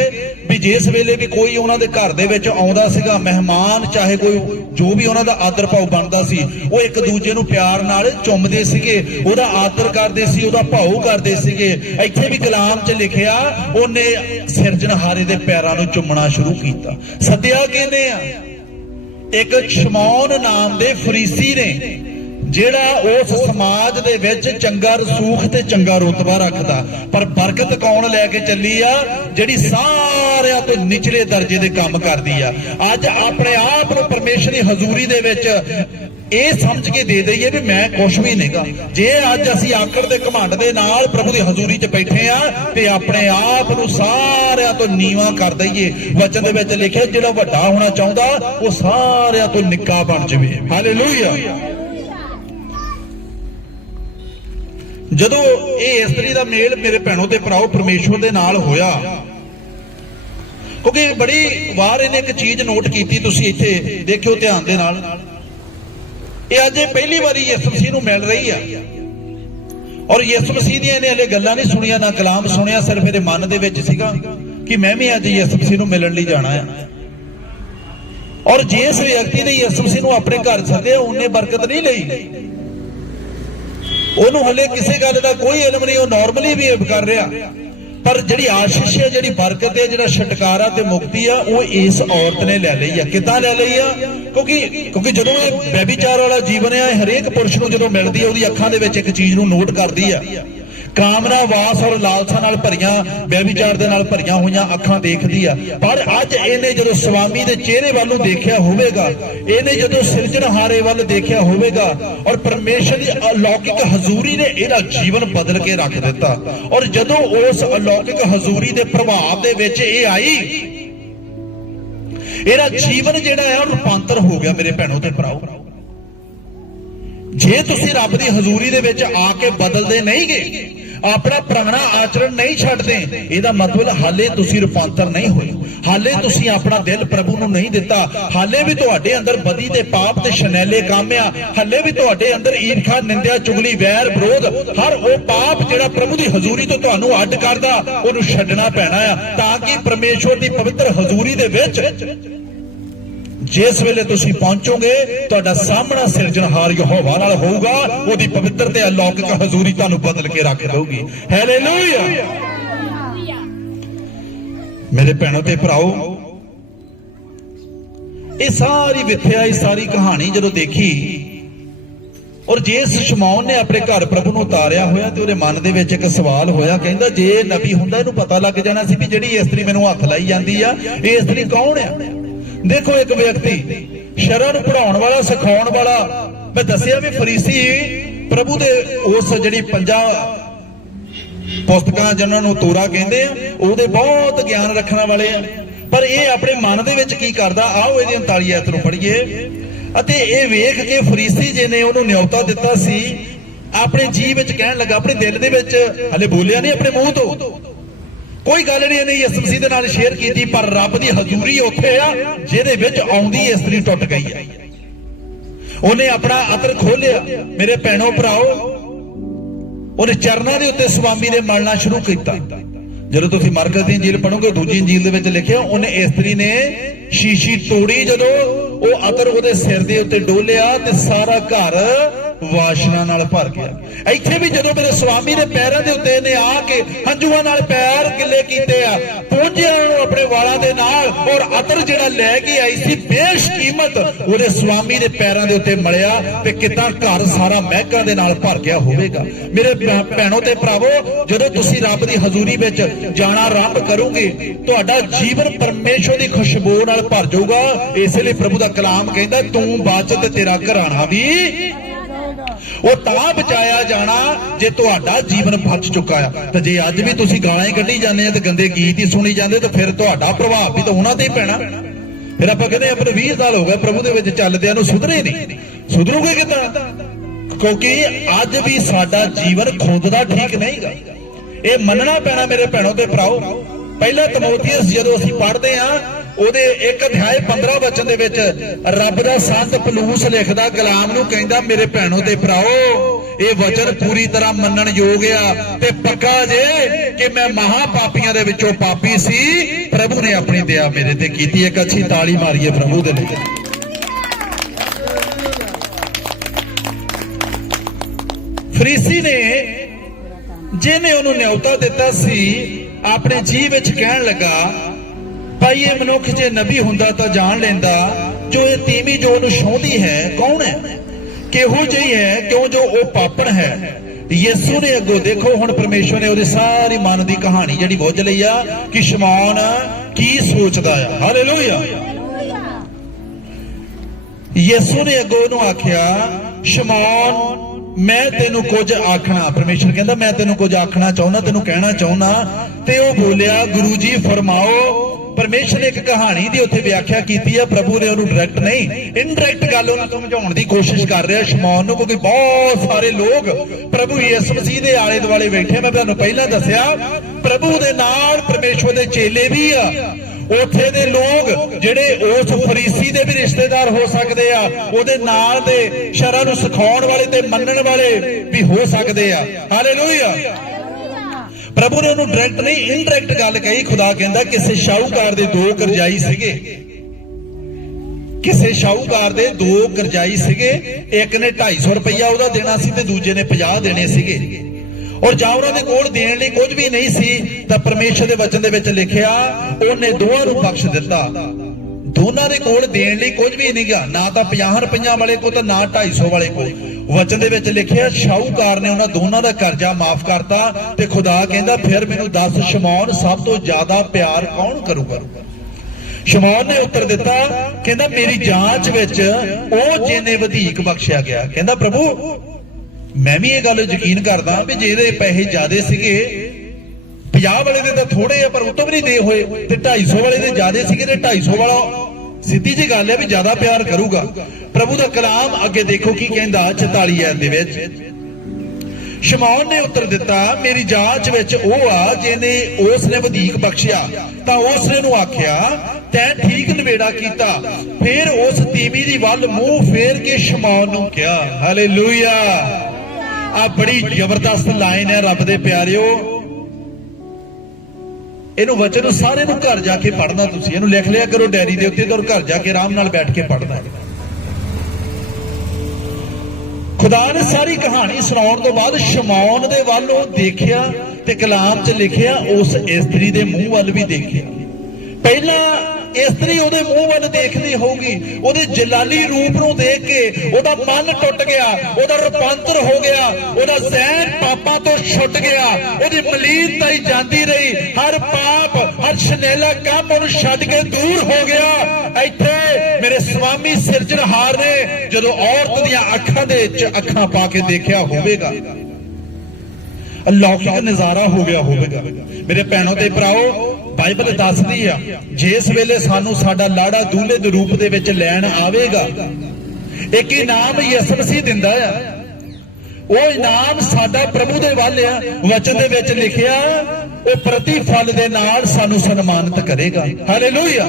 ਵੀ ਜਿਸ ਵੇਲੇ ਵੀ ਕੋਈ ਉਹਨਾਂ ਦੇ ਘਰ ਦੇ ਵਿੱਚ ਆਉਂਦਾ ਸੀਗਾ, ਮਹਿਮਾਨ, ਚਾਹੇ ਕੋਈ ਜੋ ਵੀ ਉਹਨਾਂ ਦਾ ਆਦਰ ਭਾਉ ਬਣਦਾ ਸੀ, ਉਹ ਇੱਕ ਦੂਜੇ ਨੂੰ ਪਿਆਰ ਨਾਲ ਚੁੰਮਦੇ ਸੀਗੇ, ਉਹਦਾ ਆਦਰ ਕਰਦੇ ਸੀ, ਉਹਦਾ ਭਾਉ ਕਰਦੇ ਸੀਗੇ। ਇੱਥੇ ਵੀ ਕਲਾਮ 'ਚ ਲਿਖਿਆ, ਉਹਨੇ ਸਿਰਜਣਹਾਰੇ ਦੇ ਪੈਰਾਂ ਨੂੰ ਚੁੰਮਣਾ ਸ਼ੁਰੂ ਕੀਤਾ। ਸੱਦਿਆ ਕਹਿੰਦੇ ਆ? ਇੱਕ ਸ਼ਮੌਨ ਨਾਮ ਦੇ ਫਰੀਸੀ ਨੇ। ਜਿਹੜਾ ਉਸ ਸਮਾਜ ਦੇ ਵਿੱਚ ਚੰਗਾ ਰਸੂਖ ਤੇ ਚੰਗਾ ਰੁਤਬਾ ਰੱਖਦਾ, ਪਰ ਬਰਕਤ ਕੌਣ ਲੈ ਕੇ ਚੱਲੀ ਆ? ਜਿਹੜੀ ਸਾਰਿਆਂ ਤੋਂ ਨਿਚਲੇ ਦਰਜੇ ਦੇ ਕੰਮ ਕਰਦੀ ਆ। ਅੱਜ ਆਪਣੇ ਆਪ ਨੂੰ ਪਰਮੇਸ਼ਰ ਹਜ਼ੂਰੀ ਦੇ ਵਿੱਚ ਇਹ ਸਮਝ ਕੇ ਦੇ ਦਈਏ ਵੀ ਮੈਂ ਕੁਛ ਵੀ ਨਹੀਂਗਾ ਜੇ ਅੱਜ ਅਸੀਂ ਆਕੜ ਦੇ ਘਮੰਡ ਦੇ ਨਾਲ ਪ੍ਰਭੂ ਦੀ ਹਜ਼ੂਰੀ 'ਚ ਬੈਠੇ ਆ, ਤੇ ਆਪਣੇ ਆਪ ਨੂੰ ਸਾਰਿਆਂ ਤੋਂ ਨੀਵਾ ਕਰ ਦਈਏ। ਵਚਨ ਦੇ ਵਿੱਚ ਲਿਖਿਆ, ਜਿਹੜਾ ਵੱਡਾ ਹੋਣਾ ਚਾਹੁੰਦਾ, ਉਹ ਸਾਰਿਆਂ ਤੋਂ ਨਿੱਕਾ ਬਣ ਜਾਵੇ। ਹਾਲੇਲੂਇਆ ਜਦੋਂ ਇਹ ਇਸਤਰੀ ਦਾ ਮੇਲ ਮੇਰੇ ਭੈਣੋ ਤੇ ਭਰਾਓ ਪਰਮੇਸ਼ਵਰ ਦੇ ਨਾਲ ਹੋਇਆ, ਕਿਉਂਕਿ ਬੜੀ ਵਾਰ ਇਹਨੇ ਇੱਕ ਚੀਜ਼ ਨੋਟ ਕੀਤੀ ਤੁਸੀਂ ਇੱਥੇ, ਦੇਖਿਓ ਧਿਆਨ ਦੇ ਨਾਲ। ਇਹ ਅੱਜ ਇਹ ਪਹਿਲੀ ਵਾਰੀ ਯਿਸੂ ਮਸੀਹ ਨੂੰ ਮਿਲ ਰਹੀ ਆ। ਔਰ ਯਿਸੂ ਮਸੀਹ ਦੀਆਂ ਇਹਨੇ ਹਲੇ ਗੱਲਾਂ ਨਹੀਂ ਸੁਣੀਆਂ, ਨਾ ਕਲਾਮ ਸੁਣਿਆ, ਸਿਰਫ ਇਹਦੇ ਮਨ ਦੇ ਵਿੱਚ ਸੀਗਾ ਕਿ ਮੈਂ ਵੀ ਅੱਜ ਯਿਸੂ ਮਸੀਹ ਨੂੰ ਮਿਲਣ ਲਈ ਜਾਣਾ ਆ। ਔਰ ਜਿਸ ਵਿਅਕਤੀ ਨੇ ਯਿਸੂ ਮਸੀਹ ਨੂੰ ਆਪਣੇ ਘਰ ਸੱਦਿਆ, ਉਹਨੇ ਬਰਕਤ ਨਹੀਂ ਲਈ। ਉਹਨੂੰ ਹਲੇ ਕਿਸੇ ਗੱਲ ਦਾ ਕੋਈ ਇਲਮ ਨਹੀਂ, ਉਹ ਨਾਰਮਲੀ ਬਿਹੇਵ ਕਰ ਰਿਹਾ। ਪਰ ਜਿਹੜੀ ਆਸ਼ੀਸ਼ ਹੈ, ਜਿਹੜੀ ਬਰਕਤ ਹੈ, ਜਿਹੜਾ ਛਟਕਾਰਾ ਤੇ ਮੁਕਤੀ ਆ, ਉਹ ਇਸ ਔਰਤ ਨੇ ਲੈ ਲਈ ਆ। ਕਿੱਦਾਂ ਲੈ ਲਈ ਆ? ਕਿਉਂਕਿ ਕਿਉਂਕਿ ਜਦੋਂ ਇਹ ਬੈਬੀਚਾਰ ਵਾਲਾ ਜੀਵਨ ਆ ਹਰੇਕ ਪੁਰਸ਼ ਨੂੰ ਜਦੋਂ ਮਿਲਦੀ ਹੈ ਉਹਦੀ ਅੱਖਾਂ ਦੇ ਵਿੱਚ ਇੱਕ ਚੀਜ਼ ਨੂੰ ਨੋਟ ਕਰਦੀ ਆ। ਕਾਮਨਾ ਵਾਸ ਔਰ ਲਾਲਸਾ ਨਾਲ ਭਰੀਆਂ ਬੇਵਿਚਾਰ ਦੇ ਨਾਲ ਭਰੀਆਂ ਹੋਈਆਂ ਅੱਖਾਂ ਦੇਖਦੀ ਆ। ਪਰ ਅੱਜ ਇਹਨੇ ਜਦੋਂ ਸਵਾਮੀ ਦੇ ਚਿਹਰੇ ਵੱਲ ਨੂੰ ਦੇਖਿਆ ਹੋਵੇਗਾ, ਇਹਨੇ ਜਦੋਂ ਸਿਰਜਣਹਾਰੇ ਵੱਲ ਦੇਖਿਆ ਹੋਵੇਗਾ, ਔਰ ਪਰਮੇਸ਼ਰ ਦੀ ਅਲੌਕਿਕ ਹਜ਼ੂਰੀ ਨੇ ਇਹਦਾ ਜੀਵਨ ਬਦਲ ਕੇ ਰੱਖ ਦਿੱਤਾ। ਔਰ ਜਦੋਂ ਉਸ ਅਲੌਕਿਕ ਹਜ਼ੂਰੀ ਦੇ ਪ੍ਰਭਾਵ ਦੇ ਵਿੱਚ ਇਹ ਆਈ, ਇਹਦਾ ਜੀਵਨ ਜਿਹੜਾ ਹੈ ਉਹ ਰੂਪਾਂਤਰ ਹੋ ਗਿਆ ਮੇਰੇ ਭੈਣੋ ਤੇ ਭਰਾਓ। ਜੇ ਤੁਸੀਂ ਰੱਬ ਦੀ ਹਜ਼ੂਰੀ ਦੇ ਵਿੱਚ ਆ ਕੇ ਬਦਲਦੇ ਨਹੀਂ ਗਏ ਆਪਣਾ ਪੁਰਾਣਾ ਆਚਰਣ ਨਹੀਂ ਛੱਡਦੇ। ਇਹਦਾ ਮਤਲਬ ਹਾਲੇ ਤੁਸੀਂ ਰੂਪਾਂਤਰ ਨਹੀਂ ਹੋਏ। ਹਾਲੇ ਤੁਸੀਂ ਆਪਣਾ ਦਿਲ ਪ੍ਰਭੂ ਨੂੰ ਨਹੀਂ ਦਿੱਤਾ। ਹਾਲੇ ਵੀ ਤੁਹਾਡੇ ਅੰਦਰ ਬਦੀ ਦੇ ਪਾਪ ਤੇ ਸ਼ਨੈਲੇ ਕੰਮ ਆ। ਹਾਲੇ ਵੀ ਤੁਹਾਡੇ ਅੰਦਰ ਈਰਖਾ, ਨਿੰਦਿਆ, ਚੁਗਲੀ, ਵੈਰ, ਵਿਰੋਧ, ਹਰ ਉਹ ਪਾਪ ਜਿਹੜਾ ਪ੍ਰਭੂ ਦੀ ਹਜ਼ੂਰੀ ਤੋਂ ਤੁਹਾਨੂੰ ਅੱਡ ਕਰਦਾ, ਉਹਨੂੰ ਛੱਡਣਾ ਪੈਣਾ ਆ। ਤਾਂ ਕਿ ਪਰਮੇਸ਼ਵਰ ਦੀ ਪਵਿੱਤਰ ਹਜ਼ੂਰੀ ਦੇ ਵਿੱਚ ਜਿਸ ਵੇਲੇ ਤੁਸੀਂ ਪਹੁੰਚੋਗੇ, ਤੁਹਾਡਾ ਸਾਹਮਣਾ ਸਿਰਜਣਹਾਰ ਯਹੋਵਾ ਨਾਲ ਹੋਊਗਾ। ਉਹਦੀ ਪਵਿੱਤਰ ਤੇ ਅਲੌਕਿਕ ਹਜ਼ੂਰੀ ਤੁਹਾਨੂੰ ਬਦਲ ਕੇ ਰੱਖ ਦੇਊਗੀ। ਹਾਲੇਲੂਇਆ ਮੇਰੇ ਭੈਣੋ ਤੇ ਭਰਾਓ, ਇਹ ਸਾਰੀ ਵਿਥਿਆ, ਇਹ ਸਾਰੀ ਕਹਾਣੀ ਜਦੋਂ ਦੇਖੀ, ਔਰ ਜੇ ਇਸ ਸ਼ਮੌਨ ਨੇ ਆਪਣੇ ਘਰ ਪ੍ਰਭੂ ਨੂੰ ਉਤਾਰਿਆ ਹੋਇਆ ਤੇ ਉਹਦੇ ਮਨ ਦੇ ਵਿੱਚ ਇੱਕ ਸਵਾਲ ਹੋਇਆ, ਕਹਿੰਦਾ ਜੇ ਨਬੀ ਹੁੰਦਾ, ਇਹਨੂੰ ਪਤਾ ਲੱਗ ਜਾਣਾ ਸੀ ਵੀ ਜਿਹੜੀ ਇਸਤਰੀ ਮੈਨੂੰ ਹੱਥ ਲਾਈ ਜਾਂਦੀ ਆ, ਇਹ ਇਸਤਰੀ ਕੌਣ ਆ? ਦੇਖੋ ਇੱਕ ਵਿਅਕਤੀ ਸ਼ਰਨ ਪੜਾਉਣ ਵਾਲਾ, ਸਿਖਾਉਣ ਵਾਲਾ। ਮੈਂ ਦੱਸਿਆ ਵੀ ਫਰੀਸੀ ਪ੍ਰਭੂ ਦੇ ਉਸ ਜਿਹੜੀ ਪੰਜਾ ਪੁਸਤਕਾਂ ਜਿਨ੍ਹਾਂ ਨੂੰ ਤੋਰਾ ਕਹਿੰਦੇ ਆ, ਉਹਦੇ ਬਹੁਤ ਗਿਆਨ ਰੱਖਣ ਵਾਲੇ ਆ। ਪਰ ਇਹ ਆਪਣੇ ਮਨ ਦੇ ਵਿੱਚ ਕੀ ਕਰਦਾ? ਆਓ ਇਹਦੀ 39 ਐਤ ਨੂੰ ਪੜ੍ਹੀਏ। ਅਤੇ ਇਹ ਵੇਖ ਕੇ ਫਰੀਸੀ ਜੀ ਨੇ ਉਹਨੂੰ ਨਿਯੁਕਤਾ ਦਿੱਤਾ ਸੀ। ਆਪਣੇ ਜੀ ਵਿੱਚ ਕਹਿਣ ਲੱਗਾ, ਆਪਣੇ ਦਿਲ ਦੇ ਵਿੱਚ, ਹਲੇ ਬੋਲਿਆ ਨਹੀਂ, ਆਪਣੇ ਮੂੰਹ ਤੋਂ। ਕੋਈ ਗੱਲ ਨਹੀਂ, ਇਹਨੇ ਯਿਸੂ ਮਸੀਹ ਦੇ ਨਾਲ ਸ਼ੇਅਰ ਕੀਤੀ, ਪਰ ਰੱਬ ਦੀ ਹਜ਼ੂਰੀ ਉੱਥੇ ਆ, ਜਿਹਦੇ ਵਿੱਚ ਆਉਂਦੀ ਇਸਤਰੀ ਟੁੱਟ ਗਈ ਆ। ਉਹਨੇ ਆਪਣਾ ਅਤਰ ਖੋਲਿਆ ਮੇਰੇ ਭੈਣੋ ਭਰਾਓ, ਉਹਨੇ ਚਰਨਾਂ ਦੇ ਉੱਤੇ ਸਵਾਮੀ ਦੇ ਮਲਣਾ ਸ਼ੁਰੂ ਕੀਤਾ। ਜਦੋਂ ਤੁਸੀਂ ਮਰਕਜ਼ ਦੀ ਇੰਜੀਲ ਪੜੋਗੇ ਦੂਜੀ ਇੰਜੀਲ ਦੇ ਵਿੱਚ ਲਿਖਿਆ, ਉਹਨੇ ਇਸਤਰੀ ਨੇ ਸ਼ੀਸ਼ੀ ਤੋੜੀ ਜਦੋਂ ਉਹ ਅਤਰ ਉਹਦੇ ਸਿਰ ਦੇ ਉੱਤੇ ਡੋਲਿਆ ਤੇ ਸਾਰਾ ਘਰ ਵਾਸ਼ਨਾ ਨਾਲ ਭਰ ਗਿਆ। ਇੱਥੇ ਵੀ ਜਦੋਂ ਮੇਰੇ ਸਵਾਮੀ ਦੇ ਪੈਰਾਂ ਦੇ ਉੱਤੇ ਇਹਨੇ ਆ ਕੇ ਹੰਝੂਆਂ ਨਾਲ ਪੈਰ ਗਿੱਲੇ ਕੀਤੇ ਆ ਪੂੰਝਿਆ ਉਹਨੂੰ ਆਪਣੇ ਵਾਲਾਂ ਦੇ ਨਾਲ ਔਰ ਅਤਰ ਜਿਹੜਾ ਲੈ ਕੇ ਆਈ ਸੀ, ਬੇਸ਼ਕੀਮਤ ਉਹਦੇ ਸਵਾਮੀ ਦੇ ਪੈਰਾਂ ਦੇ ਉੱਤੇ ਮਲਿਆ ਤੇ ਕਿਦਾਂ ਘਰ ਸਾਰਾ ਮਹਿਕਾਂ ਦੇ ਨਾਲ ਭਰ ਗਿਆ ਹੋਵੇਗਾ। ਮੇਰੇ ਭੈਣੋ ਤੇ ਭਰਾਵੋ, ਜਦੋਂ ਤੁਸੀਂ ਰੱਬ ਦੀ ਹਜ਼ੂਰੀ ਵਿੱਚ ਜਾਣਾ ਆਰੰਭ ਕਰੋਗੇ, ਤੁਹਾਡਾ ਜੀਵਨ ਪਰਮੇਸ਼ਵਰ ਦੀ ਖੁਸ਼ਬੂ ਨਾਲ ਭਰ ਜਾਊਗਾ। ਇਸੇ ਲਈ ਪ੍ਰਭੂ ਦਾ ਕਲਾਮ ਕਹਿੰਦਾ, ਤੂੰ ਬਚ ਤੇਰਾ ਘਰਾਣਾ ਵੀ ਉਹ ਤਾਂ ਬਚਾਇਆ ਜਾਣਾ ਜੇ ਤੁਹਾਡਾ ਜੀਵਨ ਬਚ ਚੁੱਕਾ ਆ। ਤੇ ਜੇ ਅੱਜ ਵੀ ਤੁਸੀਂ ਗਾਲਾਂ ਹੀ ਕੱਢੀ ਜਾਂਦੇ ਆ ਤੇ ਗੰਦੇ ਗੀਤ ਹੀ ਸੁਣੀ ਜਾਂਦੇ, ਤਾਂ ਫਿਰ ਤੁਹਾਡਾ ਪ੍ਰਭਾਵ ਵੀ ਤਾਂ ਉਹਨਾਂ ਤੇ ਹੀ ਪੈਣਾ। ਫਿਰ ਆਪਾਂ ਕਹਿੰਦੇ ਆਪਣੇ 20 ਸਾਲ ਹੋ ਗਏ ਪ੍ਰਭੂ ਦੇ ਵਿੱਚ ਚੱਲਦਿਆਂ ਨੂੰ ਸੁਧਰੇ ਨਹੀਂ। ਸੁਧਰੂਗੇ ਕਿਦਾਂ? ਕਿਉਂਕਿ ਅੱਜ ਵੀ ਸਾਡਾ ਜੀਵਨ ਖੁਦ ਦਾ ਠੀਕ ਨਹੀਂਗਾ। ਇਹ ਮੰਨਣਾ ਪੈਣਾ ਮੇਰੇ ਭੈਣੋ ਤੇ ਭਰਾਓ। ਪਹਿਲਾ ਤਮੋਥੀਅਸ ਜਦੋਂ ਅਸੀਂ ਪੜ੍ਹਦੇ ਆ ਉਹਦੇ ਇੱਕ ਅਧਿਆਇ 15 ਵਚਨ ਦੇ ਵਿੱਚ ਰੱਬ ਦਾ ਸੰਤ ਪਲੂਸ ਲਿਖਦਾ, ਗੁਲਾਮ ਨੂੰ ਕਹਿੰਦਾ, ਮੇਰੇ ਭੈਣੋ ਤੇ ਭਰਾਓ, ਇਹ ਵਚਨ ਪੂਰੀ ਤਰ੍ਹਾਂ ਮੰਨਣ ਯੋਗ ਆ। ਤੇ ਪੱਕਾ ਜੇ ਕਿ ਮੈਂ ਮਹਾ ਪਾਪੀਆਂ ਦੇ ਵਿੱਚੋਂ ਪਾਪੀ ਸੀ, ਪ੍ਰਭੂ ਨੇ ਆਪਣੀ ਦਇਆ ਮੇਰੇ ਤੇ ਕੀਤੀ। ਇੱਕ ਅੱਛੀ ਤਾਲੀ ਮਾਰੀਏ ਪ੍ਰਭੂ ਦੇ ਲਈ। ਫਰੀਸੀ ਨੇ ਜਿਹਨੇ ਉਹਨੂੰ ਨਿਉਤਾ ਦਿੱਤਾ ਸੀ, ਆਪਣੇ ਜੀ ਵਿੱਚ ਕਹਿਣ ਲੱਗਾ ਭਾਈ, ਇਹ ਮਨੁੱਖ ਜੇ ਨਬੀ ਹੁੰਦਾ ਤਾਂ ਜਾਣ ਲੈਂਦਾ, ਜੋ ਇਹ ਤੀਵੀ ਜੋ ਉਹਨੂੰ ਛੋਹਦੀ ਹੈ, ਕੌਣ ਹੈ? ਕਿਹੋ ਜਿਹੀ ਹੈ? ਕਿਉਂ ਜੋ ਉਹ ਪਾਪਣ ਹੈ? ਯਿਸੂ ਨੇ ਅੱਗੋਂ ਦੇਖੋ, ਹੁਣ ਪਰਮੇਸ਼ਵਰ ਨੇ ਉਹਦੇ ਸਾਰੀ ਮਨ ਦੀ ਕਹਾਣੀ ਜਿਹੜੀ ਬੁੱਝ ਲਈ ਆ, ਕਿ ਸ਼ਮਾਨ ਕੀ ਸੋਚਦਾ ਆ। ਹਾਲੇਲੂਇਆ ਯਿਸੂ ਨੇ ਅੱਗੋਂ ਉਹਨੂੰ ਆਖਿਆ, ਸ਼ਮਾਨ, ਮੈਂ ਤੈਨੂੰ ਕੁਝ ਆਖਣਾ। ਪਰਮੇਸ਼ਰ ਕਹਿੰਦਾ, ਮੈਂ ਤੈਨੂੰ ਕੁਝ ਆਖਣਾ ਚਾਹੁੰਦਾ, ਤੈਨੂੰ ਕਹਿਣਾ ਚਾਹੁੰਦਾ। ਤੇ ਉਹ ਬੋਲਿਆ, ਗੁਰੂ ਜੀ, ਫਰਮਾਓ ਪਰਮੇਸ਼ਰ ਨੇ ਇੱਕ ਕਹਾਣੀ ਦੀ ਉੱਥੇ ਵਿਆਖਿਆ ਕੀਤੀ ਆ, ਪ੍ਰਭੂ ਨੇ ਉਹਨੂੰ ਡਾਇਰੈਕਟ ਨਹੀਂ ਇਨਡਾਇਰੈਕਟ ਗੱਲ ਉਹਨੂੰ ਸਮਝਾਉਣ ਦੀ ਕੋਸ਼ਿਸ਼ ਕਰ ਰਿਹਾ, ਸ਼ਮੌਨ ਨੂੰ, ਕਿਉਂਕਿ ਬਹੁਤ ਸਾਰੇ ਲੋਕ ਪ੍ਰਭੂ ਯਿਸੂ ਮਸੀਹ ਦੇ ਆਲੇ ਦੁਆਲੇ ਬੈਠੇ ਮੈਂ ਤੁਹਾਨੂੰ ਪਹਿਲਾਂ ਦੱਸਿਆ, ਪ੍ਰਭੂ ਦੇ ਨਾਲ ਪਰਮੇਸ਼ਰ ਦੇ ਚੇਲੇ ਵੀ ਆ। ਉੱਥੇ ਦੇ ਲੋਕ ਜਿਹੜੇ ਉਸ ਫਰੀਸੀ ਦੇ ਵੀ ਰਿਸ਼ਤੇਦਾਰ ਹੋ ਸਕਦੇ ਆ, ਉਹਦੇ ਨਾਲ ਦੇ ਸ਼ਰਾਂ ਨੂੰ ਸਿਖਾਉਣ ਵਾਲੇ ਤੇ ਮੰਨਣ ਵਾਲੇ ਵੀ ਹੋ ਸਕਦੇ ਆ। ਹਾਲੇਲੂਇਆ ਪ੍ਰਭੂ ਨੇ ਉਹਨੂੰ ਡਾਇਰੈਕਟ ਨਹੀਂ ਇਨਡਾਇਰੈਕਟ ਗੱਲ ਕਹੀ, ਖੁਦਾ ਕਹਿੰਦਾ ਕਿਸੇ ਸ਼ਾਹੂਕਾਰ ਦੇ ਦੋ ਕਰਜ਼ਾਈ ਸੀਗੇ। ਕਿਸੇ ਸ਼ਾਹੂਕਾਰ ਦੇ ਦੋ ਕਰਜ਼ਾਈ ਸੀਗੇ, ਇੱਕ ਨੇ 250 ਰੁਪਇਆ ਉਹਦਾ ਦੇਣਾ ਸੀ ਤੇ ਦੂਜੇ ਨੇ 50 ਦੇਣੇ ਸੀਗੇ। ਔਰ ਜਾਂ ਉਹਨਾਂ ਦੇ ਕੋਲ ਦੇਣ ਲਈ ਕੁਝ ਵੀ ਨਹੀਂ ਸੀ, ਤਾਂ ਪਰਮੇਸ਼ਰ ਦੇ ਵਚਨ ਦੇ ਵਿੱਚ ਲਿਖਿਆ, ਉਹਨੇ ਦੋਹਾਂ ਨੂੰ ਬਖਸ਼ ਦਿੱਤਾ। ਦੋਨਾਂ ਦੇ ਕੋਲ ਦੇਣ ਲਈ ਕੁਝ ਵੀ ਨਹੀਂ ਗਿਆ, ਨਾ ਤਾਂ 50 ਰੁਪਈਆਂ ਵਾਲੇ ਕੋਲ ਤੇ ਨਾ 250 ਵਾਲੇ ਕੋਲ। ਵਚਨ ਦੇ ਵਿੱਚ ਲਿਖਿਆ, ਸ਼ਾਹੂਕਾਰ ਨੇ ਉਹਨਾਂ ਦੋਨਾਂ ਦਾ ਕਰਜ਼ਾ ਮਾਫ ਕਰਤਾ ਤੇ ਖੁਦਾ ਕਹਿੰਦਾ, ਫਿਰ ਮੈਨੂੰ ਦੱਸ ਸ਼ਮੌਨ, ਸਭ ਤੋਂ ਜ਼ਿਆਦਾ ਪਿਆਰ ਕੌਣ ਕਰੂਗਾ? ਸ਼ਮੌਨ ਨੇ ਉੱਤਰ ਦਿੱਤਾ, ਕਹਿੰਦਾ, ਮੇਰੀ ਜਾਂਚ ਵਿੱਚ ਉਹ ਜਿਹਨੇ ਵਧੇਕ ਬਖਸ਼ਿਆ ਗਿਆ। ਕਹਿੰਦਾ, ਪ੍ਰਭੂ, ਮੈਂ ਵੀ ਇਹ ਗੱਲ ਯਕੀਨ ਕਰਦਾ ਵੀ ਜਿਹਦੇ ਪੈਸੇ ਜ਼ਿਆਦੇ ਸੀਗੇ 50 ਵਾਲੇ ਦੇ ਤਾਂ ਥੋੜੇ ਆ, ਪਰ ਉਹ ਤੋਂ ਵੀ ਨਹੀਂ ਦੇ ਹੋਏ ਤੇ 250 ਵਾਲੇ ਦੇ ਜ਼ਿਆਦੇ ਸੀਗੇ ਤੇ 250 ਵਾਲਾ ਸਿੱਧੀ ਜੀ ਗੱਲ ਹੈ ਵੀ ਜ਼ਿਆਦਾ ਪਿਆਰ ਕਰੂਗਾ। ਪ੍ਰਭੂ ਦਾ ਕਲਾਮ ਅੱਗੇ ਦੇਖੋ ਕੀ ਕਹਿੰਦਾ 44 ਐਤ ਦੇ ਵਿੱਚ। ਸ਼ਮੌਨ ਨੇ ਉੱਤਰ ਦਿੱਤਾ, ਮੇਰੀ ਜਾਂਚ ਵਿੱਚ ਉਹ ਆ ਜਿਹਨੇ ਉਸ ਨੇ ਵਧੇਕ ਬਖਸ਼ਿਆ। ਤਾਂ ਉਸ ਨੇ ਨੂੰ ਆਖਿਆ, ਤੈਂ ਠੀਕ ਨਵੇੜਾ ਕੀਤਾ। ਫਿਰ ਉਸ ਤੀਵੀ ਦੀ ਵੱਲ ਮੂੰਹ ਫੇਰ ਕੇ ਸ਼ਮੌਨ ਨੂੰ ਕਿਹਾ, ਹਾਲੇਲੂਇਆ। ਆ ਬੜੀ ਜ਼ਬਰਦਸਤ ਲਾਈਨ ਹੈ ਰੱਬ ਦੇ ਪਿਆਰਿਓ। ਇਹਨੂੰ ਵਚਨ ਨੂੰ ਸਾਰੇ ਨੂੰ ਘਰ ਜਾ ਕੇ ਪੜ੍ਹਨਾ ਤੁਸੀਂ, ਇਹਨੂੰ ਲਿਖ ਲਿਆ ਕਰੋ ਡੈਰੀ ਦੇ ਉੱਤੇ ਤੇ ਔਰ ਘਰ ਜਾ ਕੇ ਆਰਾਮ ਨਾਲ ਬੈਠ ਕੇ ਪੜ੍ਹਨਾ ਖੁਦਾ ਨੇ ਸਾਰੀ ਕਹਾਣੀ ਸੁਣਾਉਣ ਤੋਂ ਬਾਅਦ ਸ਼ਮੌਨ ਦੇ ਵੱਲ ਉਹ ਦੇਖਿਆ ਤੇ ਕਲਾਮ 'ਚ ਲਿਖਿਆ, ਉਸ ਇਸਤਰੀ ਦੇ ਮੂੰਹ ਵੱਲ ਵੀ ਦੇਖਿਆ। ਪਹਿਲਾਂ ਇਸਤਰੀ ਉਹਦੇ ਮੂੰਹ ਵੱਲ ਦੇਖਦੀ ਹੋਊਗੀ। ਉਹਦੇ ਜਲਾਲੀ ਰੂਪ ਨੂੰ ਦੇਖ ਕੇ ਉਹਦਾ ਮਨ ਟੁੱਟ ਗਿਆ, ਉਹਦਾ ਰੂਪਾਂਤਰ ਹੋ ਗਿਆ, ਉਹਦਾ ਜ਼ਹਿਨ ਪਾਪਾਂ ਤੋਂ ਛੁੱਟ ਗਿਆ, ਉਹਦੀ ਮਲੀਨ ਤਾਈ ਜਾਂਦੀ ਰਹੀ। ਹਰ ਪਾਪ, ਹਰ ਸ਼ਨੇਲਾ ਕੰਮ ਉਹਨੂੰ ਛੱਡ ਕੇ ਦੂਰ ਹੋ ਗਿਆ। ਇੱਥੇ ਮੇਰੇ ਸਵਾਮੀ ਸਿਰਜਣਹਾਰ ਨੇ ਜਦੋਂ ਔਰਤ ਦੀਆਂ ਅੱਖਾਂ ਦੇ ਵਿੱਚ ਅੱਖਾਂ ਪਾ ਕੇ ਦੇਖਿਆ ਹੋਵੇਗਾ। ਅਲੌਕਿਕ ਨਜ਼ਾਰਾ ਹੋ ਗਿਆ ਹੋਵੇਗਾ। ਮੇਰੇ ਭੈਣੋ ਤੇ ਭਰਾਓ, ਬਾਈਬਲ ਦੱਸਦੀ ਆ, ਜਿਸ ਵੇਲੇ ਸਾਨੂੰ ਸਾਡਾ ਲਾੜਾ ਦੂਲੇ ਦੇ ਰੂਪ ਦੇ ਵਿੱਚ ਲੈਣ ਆਵੇਗਾ, ਇੱਕ ਇਨਾਮ ਯਿਸੂ ਮਸੀਹ ਦਿੰਦਾ ਆ। ਉਹ ਇਨਾਮ ਸਾਡਾ ਪ੍ਰਭੂ ਦੇ ਵੱਲ ਆ, ਵਚਨ ਦੇ ਵਿੱਚ ਲਿਖਿਆ, ਉਹ ਪ੍ਰਤੀਫਲ ਦੇ ਨਾਲ ਸਾਨੂੰ ਸਨਮਾਨਿਤ ਕਰੇਗਾ। ਹਾਲੇਲੂਇਆ।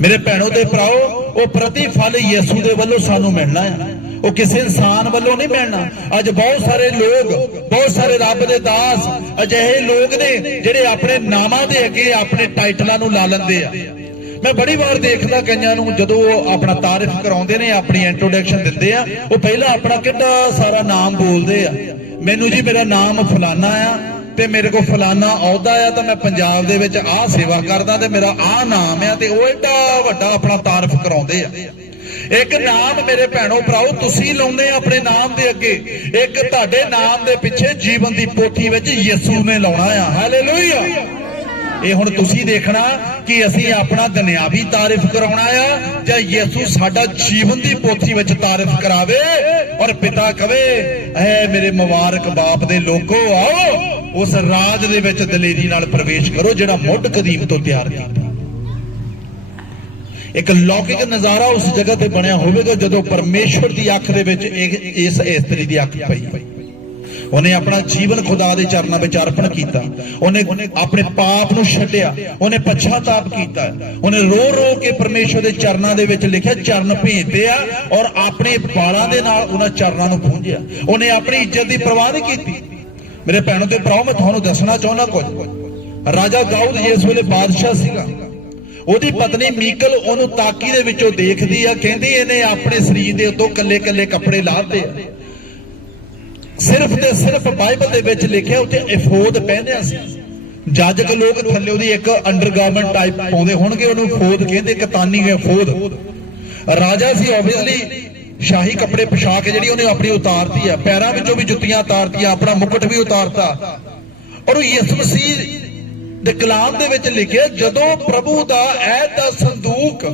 ਮੇਰੇ ਭੈਣੋ ਤੇ ਭਰਾਓ, ਉਹ ਪ੍ਰਤੀਫਲ ਯਿਸੂ ਦੇ ਵੱਲੋਂ ਸਾਨੂੰ ਮਿਲਣਾ ਆ। ਉਹ ਕਿਸੇ ਇਨਸਾਨ ਵੱਲੋਂ ਨਹੀਂ ਮਿਲਣਾ। ਅੱਜ ਬਹੁਤ ਸਾਰੇ ਲੋਕ, ਬਹੁਤ ਸਾਰੇ ਰੱਬ ਦੇ ਦਾਸ ਅਜਿਹੇ ਲੋਕ ਨੇ ਜਿਹੜੇ ਆਪਣੇ ਨਾਮਾਂ ਦੇ ਅੱਗੇ ਆਪਣੇ ਟਾਈਟਲਾਂ ਨੂੰ ਲਾ ਲੈਂਦੇ ਆ। ਮੈਂ ਬੜੀ ਵਾਰ ਦੇਖਦਾ ਕਈਆਂ ਨੂੰ ਜਦੋਂ ਉਹ ਆਪਣਾ ਤਾਰੀਫ ਕਰਾਉਂਦੇ ਨੇ, ਆਪਣੀ ਇੰਟਰੋਡਕਸ਼ਨ ਦਿੰਦੇ ਆ, ਉਹ ਪਹਿਲਾਂ ਆਪਣਾ ਕਿੱਡਾ ਸਾਰਾ ਨਾਮ ਬੋਲਦੇ ਆ। ਮੈਨੂੰ ਜੀ ਮੇਰਾ ਨਾਮ ਫਲਾਨਾ ਆ ਤੇ ਮੇਰੇ ਕੋਲ ਫਲਾਨਾ ਅਹੁਦਾ ਆ ਤਾਂ ਮੈਂ ਪੰਜਾਬ ਦੇ ਵਿੱਚ ਆਹ ਸੇਵਾ ਕਰਦਾ ਤੇ ਮੇਰਾ ਆਹ ਨਾਮ ਆ ਤੇ ਉਹ ਐਡਾ ਵੱਡਾ ਆਪਣਾ ਤਾਰਫ ਕਰਾਉਂਦੇ ਆ। ਇੱਕ ਨਾਮ ਮੇਰੇ ਭੈਣੋ ਭਰਾਓ, ਤੁਸੀਂ ਲਾਉਂਦੇ ਆਪਣੇ ਨਾਮ ਦੇ ਅੱਗੇ। ਇੱਕ ਤੁਹਾਡੇ ਨਾਮ ਦੇ ਪਿੱਛੇ ਜੀਵਨ ਦੀ ਪੋਥੀ ਵਿੱਚ ਯਿਸੂ ਨੇ ਲਾਉਣਾ ਆ। ਹਾਲੇਲੂਇਆ ਇਹ ਹੁਣ ਤੁਸੀਂ ਦੇਖਣਾ ਕਿ ਅਸੀਂ ਆਪਣਾ ਦੁਨਿਆਵੀ ਤਾਰੀਫ ਕਰਾਉਣਾ ਆ, ਜਾਂ ਯਿਸੂ ਸਾਡਾ ਜੀਵਨ ਦੀ ਪੋਥੀ ਵਿੱਚ ਤਾਰੀਫ ਕਰਾਵੇ ਔਰ ਪਿਤਾ ਕਵੇ, ਐ ਮੇਰੇ ਮੁਬਾਰਕ ਬਾਪ ਦੇ ਲੋਕੋ, ਆਓ, ਉਸ ਰਾਜ ਦੇ ਵਿੱਚ ਦਲੇਰੀ ਨਾਲ ਪ੍ਰਵੇਸ਼ ਕਰੋ, ਜਿਹੜਾ ਮੁੱਢ ਕਦੀਮ ਤੋਂ ਤਿਆਰ ਕੀਤਾ। ਇੱਕ ਲੌਕਿਕ ਨਜ਼ਾਰਾ ਉਸ ਜਗ੍ਹਾ ਤੇ ਬਣਿਆ ਹੋਵੇਗਾ ਜਦੋਂ ਪਰਮੇਸ਼ਵਰ ਦੀ ਅੱਖ ਦੇ ਵਿੱਚ ਇਸ ਇਸਤਰੀ ਦੀ ਅੱਖ ਪਈ। ਉਹਨੇ ਆਪਣਾ ਜੀਵਨ ਖੁਦਾ ਦੇ ਚਰਨਾਂ ਵਿੱਚ ਅਰਪਣ ਕੀਤਾ। ਉਹਨੇ ਆਪਣੇ ਪਾਪ ਨੂੰ ਛੱਡਿਆ। ਉਹਨੇ ਪਛਤਾਪ ਕੀਤਾ। ਉਹਨੇ ਰੋ ਰੋ ਕੇ ਪਰਮੇਸ਼ਵਰ ਦੇ ਚਰਨਾਂ ਦੇ ਵਿੱਚ ਲਿਖਿਆ, ਚਰਨ ਭੇਜਦੇ ਆ ਔਰ ਆਪਣੇ ਬਾਲਾਂ ਦੇ ਨਾਲ ਉਹਨਾਂ ਚਰਨਾਂ ਨੂੰ ਪੂੰਝਿਆ। ਉਹਨੇ ਆਪਣੀ ਇੱਜ਼ਤ ਦੀ ਪਰਵਾਹ ਨਹੀਂ ਕੀਤੀ। ਮੇਰੇ ਭੈਣੋ ਤੇ ਭਰਾਓ, ਮੈਂ ਤੁਹਾਨੂੰ ਦੱਸਣਾ ਚਾਹੁੰਦਾ ਕੁਝ। ਰਾਜਾ ਦਾਊਦ ਇਸ ਵੇਲੇ ਬਾਦਸ਼ਾਹ ਸੀਗਾ। ਉਹਦੀ ਪਤਨੀ ਮੀਕਲ ਉਹਨੂੰ ਤਾਕੀ ਦੇ ਵਿੱਚੋਂ ਦੇਖਦੀ ਆ, ਕਹਿੰਦੀ ਇਹਨੇ ਆਪਣੇ ਸਰੀਰ ਦੇ ਉੱਤੋਂ ਕੱਲੇ ਕੱਲੇ ਕੱਪੜੇ ਲਾਹਤੇ ਆ। ਸਿਰਫ ਤੇ ਸਿਰਫ ਬਾਈਬਲ ਦੇ ਵਿੱਚ ਲਿਖਿਆ ਉੱਤੇ ਇਫੋਦ ਪਹਿਨਿਆ ਸੀ। ਜਾਜਕ ਲੋਕ ਥੱਲੇ ਉਹਦੀ ਇੱਕ ਅੰਡਰਗਾਰਮੈਂਟ ਟਾਈਪ ਪਾਉਂਦੇ ਹੋਣਗੇ, ਉਹਨੂੰ ਫੋਦ ਕਹਿੰਦੇ ਕਤਾਨੀ ਹੈ ਫੋਦ ਰਾਜਾ ਸੀ ਆਬਵੀਅਸਲੀ ਸ਼ਾਹੀ ਕੱਪੜੇ ਪੋਸ਼ਾਕ ਜਿਹੜੀ ਉਹਨੇ ਆਪਣੀ ਉਤਾਰਤੀ ਆ। ਪੈਰਾਂ ਵਿੱਚੋਂ ਵੀ ਜੁੱਤੀਆਂ ਉਤਾਰਤੀਆਂ, ਆਪਣਾ ਮੁਕਟ ਵੀ ਉਤਾਰਤਾ। ਔਰ ਉਹ ਯਿਸੂ ਮਸੀਹ ਦੇ ਦੇ ਵਿੱਚ ਲਿਖਿਆ, ਜਦੋਂ ਪ੍ਰਭੂ ਦਾ ਐਤ ਦਾ ਸੰਦੂਕ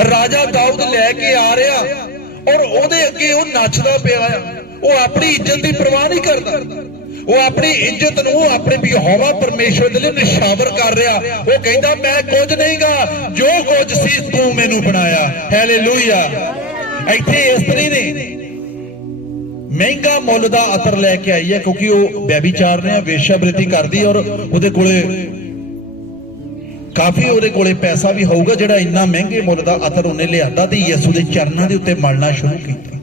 ਰਾਜਾ ਦਾਊਦ ਲੈ ਕੇ ਆ ਰਿਹਾ ਔਰ ਉਹਦੇ ਅੱਗੇ ਉਹ ਨੱਚਦਾ ਪਿਆ ਆ, ਉਹ ਆਪਣੀ ਇੱਜ਼ਤ ਦੀ ਪਰਵਾਹ ਨਹੀਂ ਕਰਦਾ। ਉਹ ਆਪਣੀ ਇੱਜ਼ਤ ਨੂੰ ਆਪਣੇ ਯਹੋਵਾ ਪਰਮੇਸ਼ਵਰ ਦੇ ਲਈ ਨਿਸ਼ਾਵਰ ਕਰ ਰਿਹਾ। ਉਹ ਕਹਿੰਦਾ, ਮੈਂ ਕੁਝ ਨਹੀਂਗਾ ਜੋ ਕੁਝ ਸੀ ਤੂੰ ਮੈਨੂੰ ਬਣਾਇਆ। ਹਾਲੇਲੂਇਆ ਇੱਥੇ ਇਸਤਰੀ ਨੇ ਮਹਿੰਗਾ ਮੁੱਲ ਦਾ ਅਤਰ ਲੈ ਕੇ ਆਈ ਹੈ ਕਿਉਂਕਿ ਉਹ ਵਿਆਭਿਚਾਰ ਨੇ ਵੇਸ਼ਾਬ੍ਰਿਤੀ ਕਰਦੀ ਔਰ ਉਹਦੇ ਕੋਲੇ ਕਾਫੀ ਉਹਦੇ ਕੋਲੇ ਪੈਸਾ ਵੀ ਹੋਊਗਾ ਜਿਹੜਾ ਇੰਨਾ ਮਹਿੰਗੇ ਮੁੱਲ ਦਾ ਅਤਰ ਉਹਨੇ ਲਿਆਂਦਾ ਤੇ ਯਿਸੂ ਦੇ ਚਰਨਾਂ ਦੇ ਉੱਤੇ ਮਲਣਾ ਸ਼ੁਰੂ ਕੀਤਾ।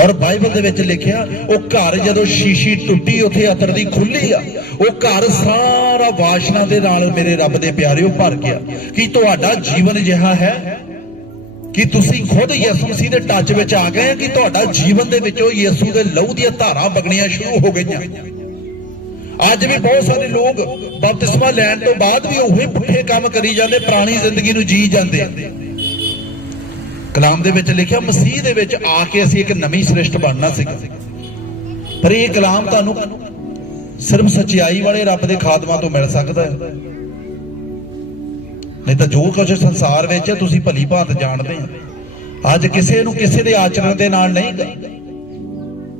ਔਰ ਬਾਈਬਲ ਦੇ ਵਿੱਚ ਲਿਖਿਆ, ਉਹ ਘਰ ਜਦੋਂ ਸ਼ੀਸ਼ੀ ਟੁੱਟੀ, ਉੱਥੇ ਅਤਰ ਦੀ ਖੁੱਲੀ ਆ। ਉਹ ਘਰ ਸਾਰਾ ਵਾਸ਼ਨਾ ਦੇ ਨਾਲ ਮੇਰੇ ਰੱਬ ਦੇ ਪਿਆਰਿਓ ਭਰ ਗਿਆ। ਕੀ ਤੁਹਾਡਾ ਜੀਵਨ ਜਿਹਾ ਹੈ? ਕਿ ਤੁਸੀਂ ਖੁਦ ਯਿਸੂ ਮਸੀਹ ਦੇ ਟੱਚ ਵਿੱਚ ਆ ਗਏ ਕਿ ਤੁਹਾਡਾ ਜੀਵਨ ਦੇ ਵਿੱਚੋਂ ਯਿਸੂ ਦੇ ਲਹੂ ਦੀਆਂ ਧਾਰਾਂ ਵਗਣੀਆਂ ਸ਼ੁਰੂ ਹੋ ਗਈਆਂ। ਅੱਜ ਵੀ ਬਹੁਤ ਸਾਰੇ ਲੋਕ ਬਪਤਿਸਮਾ ਲੈਣ ਤੋਂ ਬਾਅਦ ਵੀ ਉਹੀ ਪੁੱਠੇ ਕੰਮ ਕਰੀ ਜਾਂਦੇ, ਪੁਰਾਣੀ ਜ਼ਿੰਦਗੀ ਨੂੰ ਜੀ ਜਾਂਦੇ ਕਲਾਮ ਦੇ ਵਿੱਚ ਲਿਖਿਆ, ਮਸੀਹ ਦੇ ਵਿੱਚ ਆ ਕੇ ਅਸੀਂ ਇੱਕ ਨਵੀਂ ਸ੍ਰਿਸ਼ਟ ਬਣਨਾ ਸੀ ਪਰ ਇਹ ਕਲਾਮ ਤੁਹਾਨੂੰ ਸਿਰਫ ਸੱਚਾਈ ਵਾਲੇ ਰੱਬ ਦੇ ਖਾਦਮਾਂ ਤੋਂ ਮਿਲ ਸਕਦਾ ਹੈ। ਨਹੀਂ ਤਾਂ ਜੋ ਕੁਝ ਸੰਸਾਰ ਵਿੱਚ ਤੁਸੀਂ ਭਲੀ ਭਾਂਤ ਜਾਣਦੇ ਆ ਅੱਜ ਕਿਸੇ ਨੂੰ ਕਿਸੇ ਦੇ ਆਚਰਣ ਦੇ ਨਾਲ ਨਹੀਂ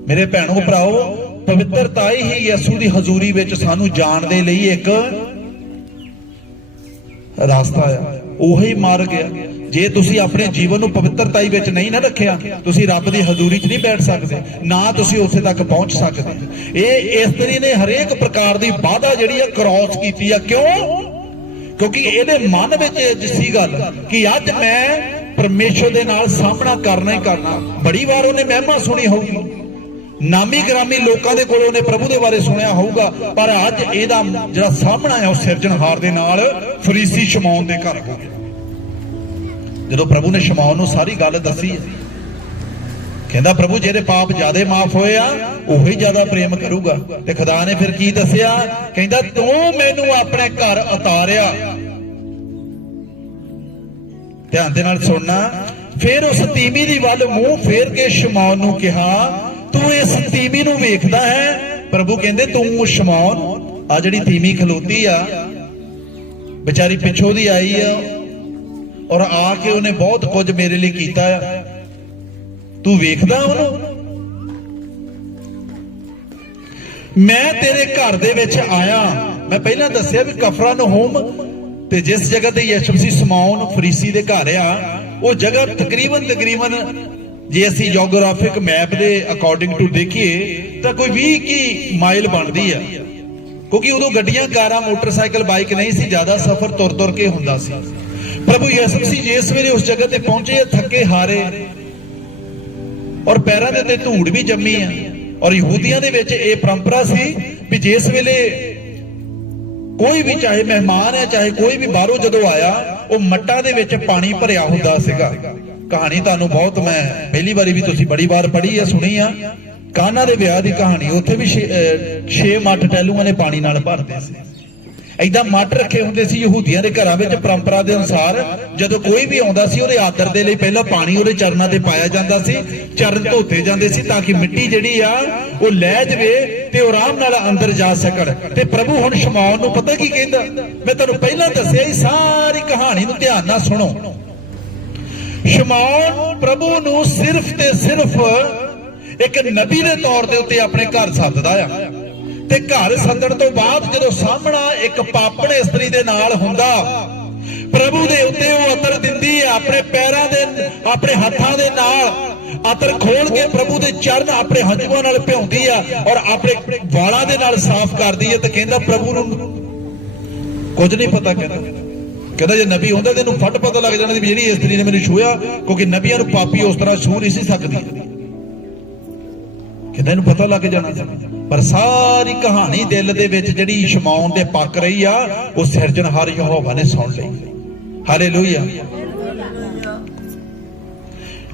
ਮੇਰੇ ਭੈਣੋ ਭਰਾਓ, ਪਵਿੱਤਰਤਾ ਹੀ ਯਿਸੂ ਦੀ ਹਜ਼ੂਰੀ ਵਿੱਚ ਸਾਨੂੰ ਜਾਣ ਦੇ ਲਈ ਇੱਕ ਰਸਤਾ ਆ। ਉਹੀ ਮਾਰਗ ਆ। ਜੇ ਤੁਸੀਂ ਆਪਣੇ ਜੀਵਨ ਨੂੰ ਪਵਿੱਤਰਤਾਈ ਵਿੱਚ ਨਹੀਂ ਨਾ ਰੱਖਿਆ, ਤੁਸੀਂ ਰੱਬ ਦੀ ਹਜ਼ੂਰੀ 'ਚ ਨਹੀਂ ਬੈਠ ਸਕਦੇ, ਨਾ ਤੁਸੀਂ ਉੱਥੇ ਤੱਕ ਪਹੁੰਚ ਸਕਦੇ। ਇਹ ਇਸਤਰੀ ਨੇ ਹਰੇਕ ਪ੍ਰਕਾਰ ਦੀ ਵਾਅਦਾ ਜਿਹੜੀ ਆ ਕ੍ਰਾਸ ਕੀਤੀ ਆ। ਕਿਉਂ? ਕਿਉਂਕਿ ਇਹਦੇ ਮਨ ਵਿੱਚ ਸੀ ਗੱਲ ਕਿ ਅੱਜ ਮੈਂ ਪਰਮੇਸ਼ਰ ਦੇ ਨਾਲ ਸਾਹਮਣਾ ਕਰਨਾ ਹੀ ਕਰਨਾ। ਬੜੀ ਵਾਰ ਉਹਨੇ ਮਹਿਮਾ ਸੁਣੀ ਹੋਊਗੀ। ਨਾਮੀ ਗ੍ਰਾਮੀ ਲੋਕਾਂ ਦੇ ਕੋਲ ਉਹਨੇ ਪ੍ਰਭੂ ਦੇ ਬਾਰੇ ਸੁਣਿਆ ਹੋਊਗਾ। ਪਰ ਅੱਜ ਇਹਦਾ ਜਿਹੜਾ ਸਾਹਮਣਾ ਹੈ, ਉਹ ਸਿਰਜਣਹਾਰ ਦੇ ਨਾਲ ਫਰੀਸੀ ਸ਼ਮੌਨ ਦੇ ਘਰ ਹੋ ਗਿਆ। ਜਦੋਂ ਪ੍ਰਭੂ ਨੇ ਸ਼ਮੌਨ ਨੂੰ ਸਾਰੀ ਗੱਲ ਦੱਸੀ ਕਹਿੰਦਾ, ਪ੍ਰਭੂ ਜਿਹਦੇ ਪਾਪ ਜ਼ਿਆਦੇ ਮਾਫ ਹੋਏ ਆ, ਉਹੀ ਜ਼ਿਆਦਾ ਪ੍ਰੇਮ ਕਰੂਗਾ। ਤੇ ਖੁਦਾ ਨੇ ਫਿਰ ਕੀ ਦੱਸਿਆ? ਕਹਿੰਦਾ, ਤੂੰ ਮੈਨੂੰ ਆਪਣੇ ਘਰ ਉਤਾਰਿਆ। ਧਿਆਨ ਦੇ ਨਾਲ ਸੁਣਨਾ। ਫਿਰ ਉਸ ਤੀਮੀ ਦੀ ਵੱਲ ਮੂੰਹ ਫੇਰ ਕੇ ਸ਼ਮੌਨ ਨੂੰ ਕਿਹਾ, ਤੂੰ ਇਸ ਤੀਮੀ ਨੂੰ ਵੇਖਦਾ ਹੈ? ਪ੍ਰਭੂ ਕਹਿੰਦੇ, ਤੂੰ ਸ਼ਮੌਨ ਆ ਜਿਹੜੀ ਤੀਮੀ ਖਲੋਤੀ ਆ, ਵਿਚਾਰੀ ਪਿੱਛੋਂ ਦੀ ਆਈ ਆ ਔਰ ਆ ਕੇ ਉਹਨੇ ਬਹੁਤ ਕੁਝ ਮੇਰੇ ਲਈ ਕੀਤਾ ਆ। ਤੂੰ ਵੇਖਦਾ ਉਹਨੂੰ? ਮੈਂ ਤੇਰੇ ਘਰ ਦੇ ਵਿੱਚ ਆਇਆ। ਮੈਂ ਪਹਿਲਾਂ ਦੱਸਿਆ ਵੀ ਕਫਰਨਹੂਮ ਤੇ ਜਿਸ ਜਗ੍ਹਾ ਤੇ ਯਿਸੂ ਮਸੀਹ ਸਮਾਉਨ ਫਰੀਸੀ ਦੇ ਘਰ ਆ, ਉਹ ਜਗ੍ਹਾ ਤਕਰੀਬਨ ਤਕਰੀਬਨ ਜੇ ਅਸੀਂ ਜੀਓਗ੍ਰਾਫਿਕ ਮੈਪ ਦੇ ਅਕੋਰਡਿੰਗ ਟੂ ਦੇਖੀਏ, ਤਾਂ ਕੋਈ 20 ਕੀ ਮਾਈਲ ਬਣਦੀ ਆ। ਕਿਉਂਕਿ ਉਦੋਂ ਗੱਡੀਆਂ, ਕਾਰਾਂ, ਮੋਟਰਸਾਈਕਲ, ਬਾਈਕ ਨਹੀਂ ਸੀ, ਜ਼ਿਆਦਾ ਸਫ਼ਰ ਤੁਰ ਤੁਰ ਕੇ ਹੁੰਦਾ ਸੀ। ਪ੍ਰਭੂ ਯਿਸੂ ਸੀ ਜੇ ਸਵੇਰੇ ਉਸ ਜਗ੍ਹਾ ਤੇ ਪਹੁੰਚੇ, ਥੱਕੇ ਹਾਰੇ ਔਰ ਪੈਰਾਂ ਦੇ ਉੱਤੇ ਧੂੜ ਵੀ ਜੰਮੀ ਆ। ਔਰ ਯਹੂਦੀਆਂ ਦੇ ਵਿੱਚ ਇਹ ਪਰੰਪਰਾ ਸੀ ਵੀ ਜਿਸ ਵੇਲੇ ਕੋਈ ਵੀ ਚਾਹੇ ਮਹਿਮਾਨ ਹੈ, ਚਾਹੇ ਕੋਈ ਵੀ ਬਾਹਰੋਂ ਜਦੋਂ ਆਇਆ, ਉਹ ਮੱਟਾਂ ਦੇ ਵਿੱਚ ਪਾਣੀ ਭਰਿਆ ਹੁੰਦਾ ਸੀਗਾ। ਕਹਾਣੀ ਤੁਹਾਨੂੰ ਬਹੁਤ ਮੈਂ ਪਹਿਲੀ ਵਾਰੀ ਵੀ ਤੁਸੀਂ ਬੜੀ ਵਾਰ ਪੜ੍ਹੀ ਆ ਸੁਣੀ ਆ। ਕਾਨਾ ਦੇ ਵਿਆਹ ਦੀ ਕਹਾਣੀ, ਉੱਥੇ ਵੀ 6 ਮੱਟ ਟੈਲੂਆਂ ਨੇ ਪਾਣੀ ਨਾਲ ਭਰਦੇ ਸੀ। ਐਦਾਂ ਮੱਟ ਰੱਖੇ ਹੁੰਦੇ ਸੀ ਯਹੂਦੀਆਂ ਦੇ ਘਰਾਂ ਵਿੱਚ ਪਰੰਪਰਾ ਦੇ ਅਨੁਸਾਰ, ਜਦੋਂ ਕੋਈ ਵੀ ਆਉਂਦਾ ਸੀ ਉਹਦੇ ਆਦਰ ਦੇ ਲਈ ਪਹਿਲਾਂ ਪਾਣੀ ਉਹਦੇ ਚਰਨਾਂ ਤੇ ਪਾਇਆ ਜਾਂਦਾ ਸੀ, ਚਰਨ ਧੋਤੇ ਜਾਂਦੇ ਸੀ ਤਾਂ ਕਿ ਮਿੱਟੀ ਜਿਹੜੀ ਆ, ਉਹ ਲੈ ਜਵੇ ਤੇ ਉਹ ਆਰਾਮ ਨਾਲ ਅੰਦਰ ਜਾ ਸਕਣ। ਤੇ ਪ੍ਰਭੂ ਹੁਣ ਸ਼ਮਾਉਨ ਨੂੰ ਪਤਾ ਕੀ ਕਹਿੰਦਾ? ਮੈਂ ਤੁਹਾਨੂੰ ਪਹਿਲਾਂ ਦੱਸਿਆ ਇਹ ਸਾਰੀ ਕਹਾਣੀ ਨੂੰ ਧਿਆਨ ਨਾਲ ਸੁਣੋ। ਸ਼ਮਾਉਨ ਪ੍ਰਭੂ ਨੂੰ ਸਿਰਫ ਤੇ ਸਿਰਫ ਇੱਕ ਨਬੀ ਦੇ ਤੌਰ ਦੇ ਉੱਤੇ ਆਪਣੇ ਘਰ ਸੱਦਦਾ ਆ। ਤੇ ਘਰ ਸੱਦਣ ਤੋਂ ਬਾਅਦ ਜਦੋਂ ਸਾਹਮਣਾ ਇੱਕ ਪਾਪਣ ਇਸਤਰੀ ਦੇ ਨਾਲ ਹੁੰਦਾ, ਪ੍ਰਭੂ ਦੇ ਉੱਤੇ ਉਹ ਅਤਰ ਦਿੰਦੀ ਹੈ ਆਪਣੇ ਪੈਰਾਂ ਦੇ, ਆਪਣੇ ਹੱਥਾਂ ਦੇ ਨਾਲ। ਅਤਰ ਖੋਲ ਕੇ ਪ੍ਰਭੂ ਦੇ ਚਰਨ ਆਪਣੇ ਹੰਝੂਆਂ ਨਾਲ ਭਿਉਂਦੀ ਆ ਔਰ ਆਪਣੇ ਵਾਲਾਂ ਦੇ ਨਾਲ ਸਾਫ਼ ਕਰਦੀ ਹੈ ਤੇ ਕਹਿੰਦਾ, ਪ੍ਰਭੂ ਨੂੰ ਕੁਝ ਨਹੀਂ ਪਤਾ ਕਹਿੰਦਾ। ਕਹਿੰਦਾ, ਜੇ ਨਬੀ ਹੁੰਦਾ ਤੇ ਇਹਨੂੰ ਫਟ ਪਤਾ ਲੱਗ ਜਾਣਾ ਸੀ ਵੀ ਜਿਹੜੀ ਇਸਤਰੀ ਨੇ ਮੈਨੂੰ ਛੂਇਆ ਕਿਉਂਕਿ ਨਬੀਆਂ ਨੂੰ ਪਾਪੀ ਉਸ ਤਰ੍ਹਾਂ ਛੂ ਨਹੀਂ ਸੀ ਸਕਦੀ। ਕਹਿੰਦਾ, ਇਹਨੂੰ ਪਤਾ ਲੱਗ ਜਾਣਾ ਸੀ। ਪਰ ਸਾਰੀ ਕਹਾਣੀ ਦਿਲ ਦੇ ਵਿੱਚ ਜਿਹੜੀ ਸ਼ਮਾਉਣ ਦੇ ਪੱਕ ਰਹੀ ਆ, ਉਹ ਸਿਰਜਣਹਾਰ ਯਹੋਵਾ ਨੇ ਸੁਣ ਲਈ। ਹਾਲੇਲੂਇਆ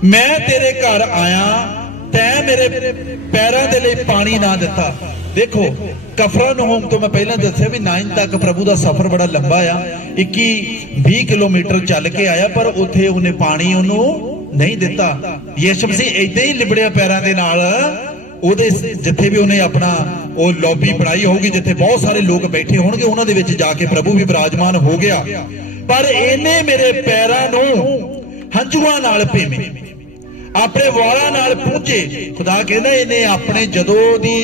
ਮੈਂ ਤੇਰੇ ਘਰ ਆਇਆ, ਤੈਂ ਮੇਰੇ ਪੈਰਾਂ ਦੇ ਲਈ ਪਾਣੀ ਨਾ ਦਿੱਤਾ। ਦੇਖੋ ਕਫਰਨਹੂਮ ਤੋਂ ਮੈਂ ਪਹਿਲਾਂ ਦੱਸਿਆ ਵੀ 9 ਤੱਕ ਪ੍ਰਭੂ ਦਾ ਸਫ਼ਰ ਬੜਾ ਲੰਬਾ ਆ। 21 20 ਕਿਲੋਮੀਟਰ ਚੱਲ ਕੇ ਆਇਆ, ਪਰ ਉੱਥੇ ਉਹਨੇ ਪਾਣੀ ਉਹਨੂੰ ਨਹੀਂ ਦਿੱਤਾ। ਯਿਸੂ ਮਸੀਹ ਇਦਾਂ ਹੀ ਲਿਬੜਿਆ ਪੈਰਾਂ ਦੇ ਨਾਲ। ਉਹਦੇ ਜਿੱਥੇ ਵੀ ਉਹਨੇ ਆਪਣਾ ਉਹ ਲੌਬੀ ਬਣਾਈ ਹੋਊਗੀ, ਜਿੱਥੇ ਬਹੁਤ ਸਾਰੇ ਲੋਕ ਬੈਠੇ ਹੋਣਗੇ, ਉਹਨਾਂ ਦੇ ਵਿੱਚ ਜਾ ਕੇ ਪ੍ਰਭੂ ਵੀ ਬਿਰਾਜਮਾਨ ਹੋ ਗਿਆ। ਪਰ ਇਹਨੇ ਮੇਰੇ ਪੈਰਾਂ ਨੂੰ ਹੰਝੂਆਂ ਨਾਲ ਭੇਵੇਂ ਆਪਣੇ ਵਾਲਾਂ ਨਾਲ ਪੂੰਝੇ। ਖੁਦਾ ਕਹਿੰਦਾ ਇਹਨੇ ਆਪਣੇ ਜਦੋਂ ਦੀ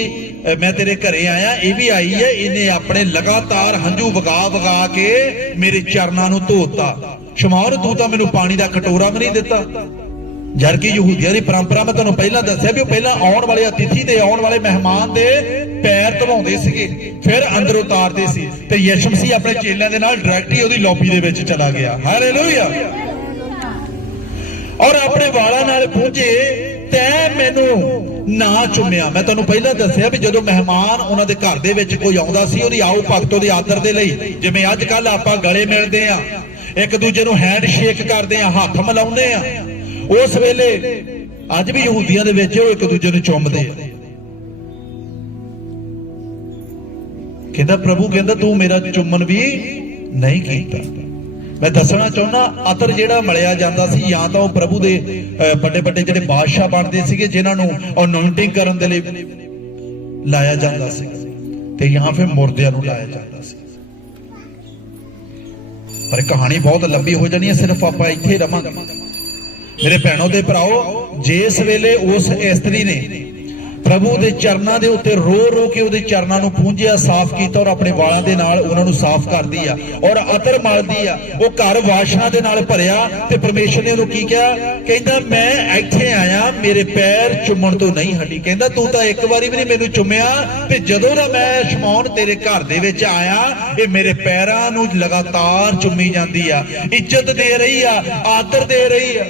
ਮੈਂ ਤੇਰੇ ਘਰੇ ਆਇਆ, ਇਹ ਵੀ ਆਈ ਹੈ, ਇਹਨੇ ਆਪਣੇ ਲਗਾਤਾਰ ਹੰਝੂ ਵਗਾ ਵਗਾ ਕੇ ਮੇਰੇ ਚਰਨਾਂ ਨੂੰ ਧੋਤਾ। ਸ਼ਮੌਰ ਤੂੰ ਤਾਂ ਮੈਨੂੰ ਪਾਣੀ ਦਾ ਕਟੋਰਾ ਵੀ ਨਹੀਂ ਦਿੱਤਾ। ਜਦ ਕਿ ਯਹੂਦੀਆਂ ਦੀ ਪਰੰਪਰਾ ਮੈਂ ਤੁਹਾਨੂੰ ਪਹਿਲਾਂ ਦੱਸਿਆ ਵੀ ਉਹ ਪਹਿਲਾਂ ਆਉਣ ਵਾਲੇ ਅਤਿਥੀ ਦੇ ਆਉਣ ਵਾਲੇ ਮਹਿਮਾਨ ਦੇ ਪੈਰ ਧਵਾਉਂਦੇ ਸੀਗੇ, ਫਿਰ ਅੰਦਰ ਉਤਾਰਦੇ ਸੀ ਤੇ ਯਿਸੂ ਮਸੀਹ ਆਪਣੇ ਚੇਲਿਆਂ ਦੇ ਨਾਲ ਡਾਇਰੈਕਟ ਹੀ ਉਹਦੀ ਲੌਬੀ ਦੇ ਵਿੱਚ ਚਲਾ ਗਿਆ। ਹਾਲੇਲੂਇਆ ਔਰ ਆਪਣੇ ਵਾਲਾਂ ਨਾਲ ਪੂੰਝੇ ਤੈ ਮੈਨੂੰ ਨਾ ਚੁੰਮਿਆ। ਮੈਂ ਤੁਹਾਨੂੰ ਪਹਿਲਾਂ ਦੱਸਿਆ ਵੀ ਜਦੋਂ ਮਹਿਮਾਨ ਉਹਨਾਂ ਦੇ ਘਰ ਦੇ ਵਿੱਚ ਕੋਈ ਆਉਂਦਾ ਸੀ, ਉਹਦੀ ਆਓ ਭਗਤੋ ਦੇ ਆਦਰ ਦੇ ਲਈ, ਜਿਵੇਂ ਅੱਜ ਕੱਲ ਆਪਾਂ ਗਲੇ ਮਿਲਦੇ ਆ ਇੱਕ ਦੂਜੇ ਨੂੰ ਹੈਂਡ ਸ਼ੇਕ ਕਰਦੇ ਆ ਹੱਥ ਮਿਲਾਉਂਦੇ ਆ ਉਸ ਵੇਲੇ ਅੱਜ ਵੀ ਯਹੂਦੀਆਂ ਦੇ ਵਿੱਚ ਉਹ ਇੱਕ ਦੂਜੇ ਨੂੰ ਚੁੰਮਦੇ ਆ। ਕਹਿੰਦਾ, ਪ੍ਰਭੂ, ਕਹਿੰਦਾ, ਤੂੰ ਮੇਰਾ ਚੁੰਮਨ ਵੀ ਨਹੀਂ ਕੀਤਾ। ਮੈਂ ਦੱਸਣਾ ਚਾਹੁੰਦਾ, ਅਤਰ ਜਿਹੜਾ ਮਲਿਆ ਜਾਂਦਾ ਸੀ, ਜਾਂ ਤਾਂ ਉਹ ਪ੍ਰਭੂ ਦੇ ਵੱਡੇ ਵੱਡੇ ਜਿਹੜੇ ਬਾਦਸ਼ਾਹ ਬਣਦੇ ਸੀਗੇ, ਜਿਨ੍ਹਾਂ ਨੂੰ ਅਨੋਇੰਟਿੰਗ ਕਰਨ ਦੇ ਲਈ ਲਾਇਆ ਜਾਂਦਾ ਸੀ ਤੇ ਜਾਂ ਫਿਰ ਮੁਰਦਿਆਂ ਨੂੰ ਲਾਇਆ ਜਾਂਦਾ ਸੀ। ਪਰ ਕਹਾਣੀ ਬਹੁਤ ਲੰਬੀ ਹੋ ਜਾਣੀ ਹੈ, ਸਿਰਫ ਆਪਾਂ ਇੱਥੇ ਰਵਾਂਗੇ। ਮੇਰੇ ਭੈਣੋ ਤੇ ਭਰਾਓ ਜਿਸ ਵੇਲੇ ਉਸ ਇਸਤਰੀ ਨੇ ਪ੍ਰਭੂ ਦੇ ਚਰਨਾਂ ਦੇ ਉੱਤੇ ਰੋ ਰੋ ਕੇ ਉਹਦੇ ਚਰਨਾਂ ਨੂੰ ਪੂੰਝਿਆ, ਸਾਫ਼ ਕੀਤਾ ਔਰ ਆਪਣੇ ਵਾਲਾਂ ਦੇ ਨਾਲ ਉਹਨਾਂ ਨੂੰ ਸਾਫ਼ ਕਰਦੀ ਆ ਔਰ ਅਤਰ ਮਲਦੀ ਆ, ਉਹ ਘਰ ਵਾਸ਼ਨਾ ਦੇ ਨਾਲ ਭਰਿਆ ਤੇ ਪਰਮੇਸ਼ਰ ਨੇ ਉਹਨੂੰ ਕੀ ਕਿਹਾ? ਕਹਿੰਦਾ, ਮੈਂ ਇੱਥੇ ਆਇਆ, ਮੇਰੇ ਪੈਰ ਚੁੰਮਣ ਤੋਂ ਨਹੀਂ ਹਟੀ। ਕਹਿੰਦਾ, ਤੂੰ ਤਾਂ ਇੱਕ ਵਾਰੀ ਵੀ ਨਹੀਂ ਮੈਨੂੰ ਚੁੰਮਿਆ ਤੇ ਜਦੋਂ ਦਾ ਮੈਂ ਸ਼ਮੌਨ ਤੇਰੇ ਘਰ ਦੇ ਵਿੱਚ ਆਇਆ, ਇਹ ਮੇਰੇ ਪੈਰਾਂ ਨੂੰ ਲਗਾਤਾਰ ਚੁੰਮੀ ਜਾਂਦੀ ਆ, ਇੱਜ਼ਤ ਦੇ ਰਹੀ ਆ, ਆਦਰ ਦੇ ਰਹੀ ਆ।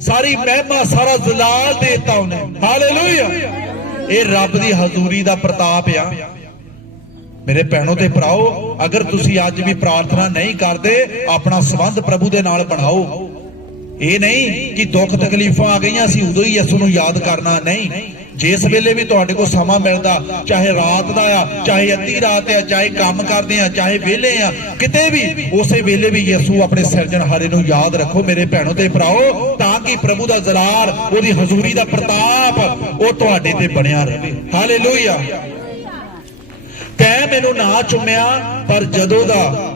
ਸਾਰੀ ਮਹਿਮਾ, ਸਾਰਾ ਜ਼ਲਾਲ ਦੇਤਾ ਉਹਨੇ। ਹਾਲੇਲੂਇਆ ਇਹ ਰੱਬ ਦੀ ਹਜ਼ੂਰੀ ਦਾ ਪ੍ਰਤਾਪ ਆ। ਮੇਰੇ ਭੈਣੋ ਤੇ ਭਰਾਓ, ਅਗਰ ਤੁਸੀਂ ਅੱਜ ਵੀ ਪ੍ਰਾਰਥਨਾ ਨਹੀਂ ਕਰਦੇ, ਆਪਣਾ ਸੰਬੰਧ ਪ੍ਰਭੂ ਦੇ ਨਾਲ ਬਣਾਓ। ਇਹ ਨਹੀਂ ਕਿ ਦੁੱਖ ਤਕਲੀਫਾਂ ਆ ਗਈਆਂ ਅਸੀਂ ਉਦੋਂ ਹੀ ਯਿਸੂ ਨੂੰ ਯਾਦ ਕਰਨਾ, ਨਹੀਂ। ਜਿਸ ਵੇਲੇ ਵੀ ਤੁਹਾਡੇ ਕੋਲ ਸਮਾਂ ਮਿਲਦਾ, ਚਾਹੇ ਰਾਤ ਦਾ ਆ, ਚਾਹੇ ਅੱਧੀ ਰਾਤ ਆ, ਚਾਹੇ ਕੰਮ ਕਰਦੇ ਆ, ਚਾਹੇ ਵਿਹਲੇ ਆ, ਕਿਤੇ ਵੀ, ਉਸੇ ਵੇਲੇ ਵੀ ਯਿਸੂ ਆਪਣੇ ਸਿਰਜਣਹਾਰੇ ਨੂੰ ਯਾਦ ਰੱਖੋ, ਮੇਰੇ ਭੈਣੋ ਤੇ ਭਰਾਓ, ਤਾਂ ਕਿ ਪ੍ਰਭੂ ਦਾ ਜ਼ਰਾਰ, ਉਹਦੀ ਹਜ਼ੂਰੀ ਦਾ ਪ੍ਰਤਾਪ, ਉਹ ਤੁਹਾਡੇ ਤੇ ਬਣਿਆ ਰਹੇ। ਹਾਲੇਲੂਇਆ। ਕਹਿ ਮੈਨੂੰ ਨਾ ਚੁੰਮਿਆ, ਪਰ ਜਦੋਂ ਦਾ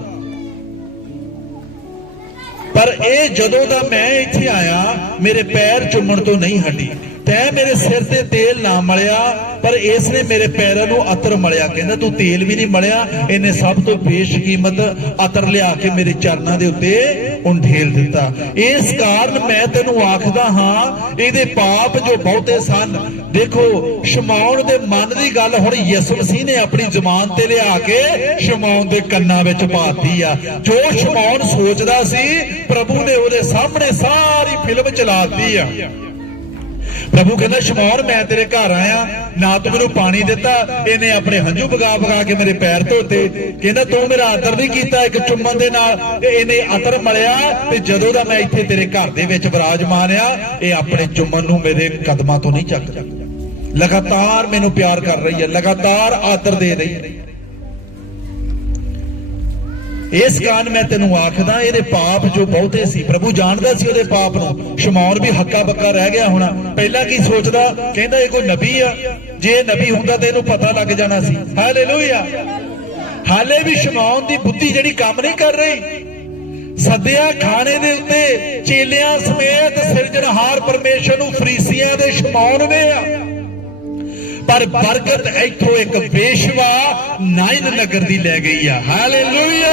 ਪਰ ਇਹ ਜਦੋਂ ਦਾ ਮੈਂ ਇੱਥੇ ਆਇਆ ਮੇਰੇ ਪੈਰ ਚੁੰਮਣ ਤੋਂ ਨਹੀਂ ਹਟੀ। ਤੈ ਮੇਰੇ ਸਿਰ ਤੇ ਤੇਲ ਨਾ ਮਲਿਆ, ਪਰ ਇਸ ਨੇ ਮੇਰੇ ਪੈਰਾਂ ਨੂੰ ਅਤਰ ਮਲਿਆ। ਕਹਿੰਦਾ, ਤੂੰ ਤੇਲ ਵੀ ਨਹੀਂ ਮਲਿਆ, ਇਹਨੇ ਸਭ ਤੋਂ ਬੇਸ਼ਕੀਮਤ ਅਤਰ ਲਿਆ ਕੇ ਮੇਰੇ ਚਰਨਾਂ ਦੇ ਉੱਤੇ ਉਂਢੇਲ ਦਿੱਤਾ। ਇਸ ਕਾਰਨ ਮੈਂ ਤੈਨੂੰ ਆਖਦਾ ਹਾਂ, ਇਹਦੇ ਪਾਪ ਜੋ ਬਹੁਤੇ ਸਨ, ਦੇਖੋ, ਸ਼ਮਾਉਣ ਦੇ ਮਨ ਦੀ ਗੱਲ ਹੁਣ ਯਿਸੂ ਮਸੀਹ ਨੇ ਆਪਣੀ ਜ਼ੁਬਾਨ ਤੇ ਲਿਆ ਕੇ ਸ਼ਮਾਉਣ ਦੇ ਕੰਨਾਂ ਵਿੱਚ ਪਾਤੀ ਆ। ਜੋ ਸ਼ਮਾਉਣ ਸੋਚਦਾ ਸੀ, ਪ੍ਰਭੂ ਨੇ ਉਹਦੇ ਸਾਹਮਣੇ ਸਾਰੀ ਫਿਲਮ ਚਲਾਤੀ ਆ। ਪ੍ਰਭੂ ਕਹਿੰਦਾ, ਸ਼ਮੌਰ, ਮੈਂ ਤੇਰੇ ਘਰ ਆਇਆ, ਨਾ ਤੂੰ ਮੈਨੂੰ ਪਾਣੀ ਦਿੱਤਾ, ਇਹਨੇ ਆਪਣੇ ਹੰਝੂ ਵਗਾ ਵਗਾ ਕੇ ਮੇਰੇ ਪੈਰ ਧੋਤੇ। ਕਹਿੰਦਾ, ਤੂੰ ਮੇਰਾ ਆਦਰ ਨਹੀਂ ਕੀਤਾ ਇੱਕ ਚੁੰਮਣ ਦੇ ਨਾਲ, ਤੇ ਇਹਨੇ ਅਤਰ ਮਲਿਆ, ਤੇ ਜਦੋਂ ਦਾ ਮੈਂ ਇੱਥੇ ਤੇਰੇ ਘਰ ਦੇ ਵਿੱਚ ਵਿਰਾਜਮਾਨ ਆ, ਇਹ ਆਪਣੇ ਚੁੰਮਣ ਨੂੰ ਮੇਰੇ ਕਦਮਾਂ ਤੋਂ ਨਹੀਂ ਚੱਕਦਾ। ਲਗਾਤਾਰ ਮੈਨੂੰ ਪਿਆਰ ਕਰ ਰਹੀ ਹੈ, ਲਗਾਤਾਰ ਆਦਰ ਦੇ ਰਹੀ ਹੈ। ਇਸ ਕਾਰਨ ਮੈਂ ਤੈਨੂੰ ਆਖਦਾ, ਇਹਦੇ ਪਾਪ ਜੋ ਬਹੁਤੇ ਸੀ, ਪ੍ਰਭੂ ਜਾਣਦਾ ਸੀ ਉਹਦੇ ਪਾਪ ਨੂੰ। ਸ਼ਮੌਰ ਵੀ ਹੱਕਾ ਬੱਕਾ ਰਹਿ ਗਿਆ ਹੋਣਾ। ਪਹਿਲਾਂ ਕੀ ਸੋਚਦਾ? ਕਹਿੰਦਾ, ਇਹ ਕੋਈ ਨਬੀ ਆ। ਜੇ ਇਹ ਨਬੀ ਹੁੰਦਾ ਤਾਂ ਇਹਨੂੰ ਪਤਾ ਲੱਗ ਜਾਣਾ ਸੀ। ਹਾਲੇਲੂਇਆ ਹਾਲੇ ਵੀ ਸ਼ਮੌਨ ਦੀ ਬੁੱਧੀ ਜਿਹੜੀ ਕੰਮ ਨਹੀਂ ਕਰ ਰਹੀ। ਸੱਦਿਆ ਖਾਣੇ ਦੇ ਉੱਤੇ, ਚੇਲਿਆਂ ਸਮੇਤ ਸਿਰਜਣਹਾਰ ਪਰਮੇਸ਼ਰ ਨੂੰ ਫਰੀਸੀਆਂ ਦੇ ਸ਼ਮੌਨ ਨੇ ਆ। ਪਰ ਬਰਕਤ ਇੱਥੋਂ ਇੱਕ ਵੇਸ਼ਵਾ ਨਾਇਨ ਨਗਰ ਦੀ ਲੈ ਗਈ ਆ। ਹਾਲੇਲੂਇਆ!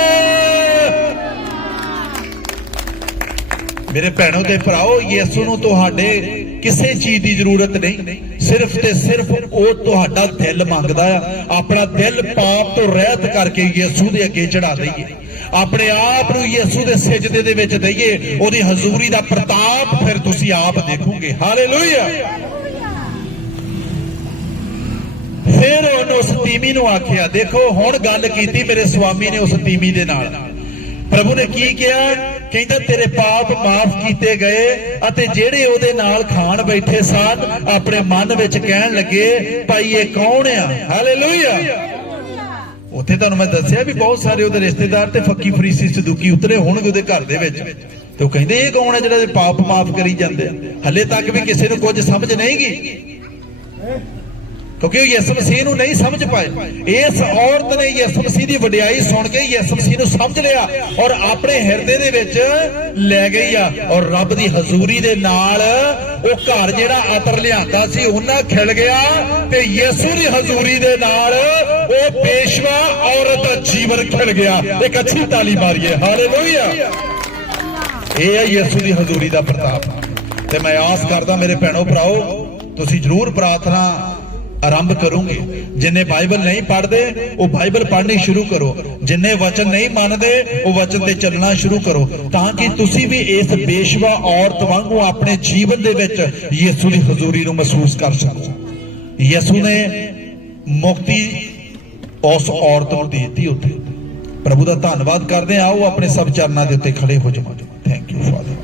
ਮੇਰੇ ਭੈਣੋ ਤੇ ਭਰਾਓ, ਯਿਸੂ ਨੂੰ ਤੁਹਾਡੇ ਕਿਸੇ ਚੀਜ਼ ਦੀ ਜ਼ਰੂਰਤ ਨਹੀਂ। ਸਿਰਫ ਤੇ ਸਿਰਫ ਉਹ ਤੁਹਾਡਾ ਦਿਲ ਮੰਗਦਾ ਆ। ਆਪਣਾ ਦਿਲ ਪਾਪ ਤੋਂ ਰਹਿਤ ਕਰਕੇ ਯਿਸੂ ਦੇ ਅੱਗੇ ਚੜਾ ਦਈਏ। ਆਪਣੇ ਆਪ ਨੂੰ ਯਿਸੂ ਦੇ ਸਜਦੇ ਦੇ ਵਿੱਚ ਦਈਏ। ਉਹਦੀ ਹਜ਼ੂਰੀ ਦਾ ਪ੍ਰਤਾਪ ਫਿਰ ਤੁਸੀਂ ਆਪ ਦੇਖੋਗੇ। ਹਾਲੇਲੂਇਆ! ਫਿਰ ਉਹਨੇ ਉਸ ਤੀਮੀ ਨੂੰ ਆਖਿਆ, ਦੇਖੋ, ਹੁਣ ਗੱਲ ਕੀਤੀ ਮੇਰੇ ਸੁਆਮੀ ਨੇ ਉਸ ਤੀਮੀ ਦੇ ਨਾਲ। ਪ੍ਰਭੂ ਨੇ ਕੀ ਕਿਹਾ? ਕਹਿੰਦਾ, ਤੇਰੇ ਪਾਪ ਮਾਫ ਕੀਤੇ ਗਏ ਅਤੇ ਜਿਹੜੇ ਉਹਦੇ ਨਾਲ ਖਾਣ ਬੈਠੇ ਸਨ, ਆਪਣੇ ਮਨ ਵਿੱਚ ਕਹਿਣ ਲੱਗੇ, ਭਾਈ, ਇਹ ਕੌਣ ਆ? ਹਾਲੇਲੂਇਆ ਉੱਥੇ ਤੁਹਾਨੂੰ ਮੈਂ ਦੱਸਿਆ ਵੀ ਬਹੁਤ ਸਾਰੇ ਉਹਦੇ ਰਿਸ਼ਤੇਦਾਰ ਤੇ ਫੱਕੀ ਫਰੀਸੀ ਸਦੂਕੀ ਉਤਰੇ ਹੋਣਗੇ ਉਹਦੇ ਘਰ ਦੇ ਵਿੱਚ। ਤੇ ਉਹ ਕਹਿੰਦੇ, ਇਹ ਕੌਣ ਹੈ ਜਿਹੜਾ ਪਾਪ ਮਾਫ ਕਰੀ ਜਾਂਦੇ ਆ? ਤੱਕ ਵੀ ਕਿਸੇ ਨੂੰ ਕੁਝ ਸਮਝ ਨਹੀਂ ਗਈ। ਕਿਉਂਕਿ ਉਹ ਯਿਸੂ ਮਸੀਹ ਨੂੰ ਨਹੀਂ ਸਮਝ ਪਾਏ। ਇਸ ਔਰਤ ਨੇ ਯਿਸੂ ਮਸੀਹ ਦੀ ਵਡਿਆਈ ਸੁਣ ਕੇ ਯਿਸੂ ਮਸੀਹ ਨੂੰ ਸਮਝ ਲਿਆ ਔਰ ਆਪਣੇ ਹਿਰਦੇ ਦੇ ਵਿੱਚ ਲੈ ਗਈ ਆ ਔਰ ਰੱਬ ਦੀ ਹਜ਼ੂਰੀ ਦੇ ਨਾਲ ਉਹ ਘਰ ਜਿਹੜਾ ਅਤਰ ਲਿਆਂਦਾ ਸੀ, ਉਹਨਾਂ ਖਿਲ ਗਿਆ ਤੇ ਯਿਸੂ ਦੀ ਹਜ਼ੂਰੀ ਦੇ ਨਾਲ ਉਹ ਪੇਸ਼ਵਾ ਔਰਤ ਦਾ ਜੀਵਨ ਖਿਲ ਗਿਆ। ਇੱਕ ਅੱਛੀ ਤਾਲੀ ਮਾਰੀਏ। ਹਾਲੇਲੂਇਆ ਇਹ ਹੈ ਯਿਸੂ ਦੀ ਹਜ਼ੂਰੀ ਦਾ ਪ੍ਰਤਾਪ। ਤੇ ਮੈਂ ਆਸ ਕਰਦਾ ਮੇਰੇ ਭੈਣੋ ਭਰਾਓ, ਤੁਸੀਂ ਜਰੂਰ ਪ੍ਰਾਰਥਨਾ ਆਰੰਭ ਕਰੋਗੇ। ਜਿੰਨੇ ਬਾਈਬਲ ਨਹੀਂ ਪੜ੍ਹਦੇ, ਉਹ ਬਾਈਬਲ ਪੜ੍ਹਨੀ ਸ਼ੁਰੂ ਕਰੋ। ਜਿੰਨੇ ਵਚਨ ਨਹੀਂ ਮੰਨਦੇ, ਉਹ ਵਚਨ ਤੇ ਚੱਲਣਾ ਸ਼ੁਰੂ ਕਰੋ। ਤਾਂ ਕਿ ਤੁਸੀਂ ਵੀ ਇਸ ਬੇਸ਼ਵਾ ਔਰਤ ਵਾਂਗੂ ਆਪਣੇ ਜੀਵਨ ਦੇ ਵਿੱਚ ਯਿਸੂ ਦੀ ਹਜ਼ੂਰੀ ਨੂੰ ਮਹਿਸੂਸ ਕਰ ਸਕੋ। ਯਿਸੂ ਨੇ ਮੁਕਤੀ ਉਸ ਔਰਤ ਨੂੰ ਦੇ ਦਿੱਤੀ ਉੱਥੇ। ਪ੍ਰਭੂ ਦਾ ਧੰਨਵਾਦ ਕਰਦੇ ਹਾਂ। ਆਓ ਆਪਣੇ ਸਭ ਚਰਨਾਂ ਦੇ ਉੱਤੇ ਖੜੇ ਹੋ ਜਾਵਾਂ ਥੈਂਕ ਯੂ ਫਾਦਰ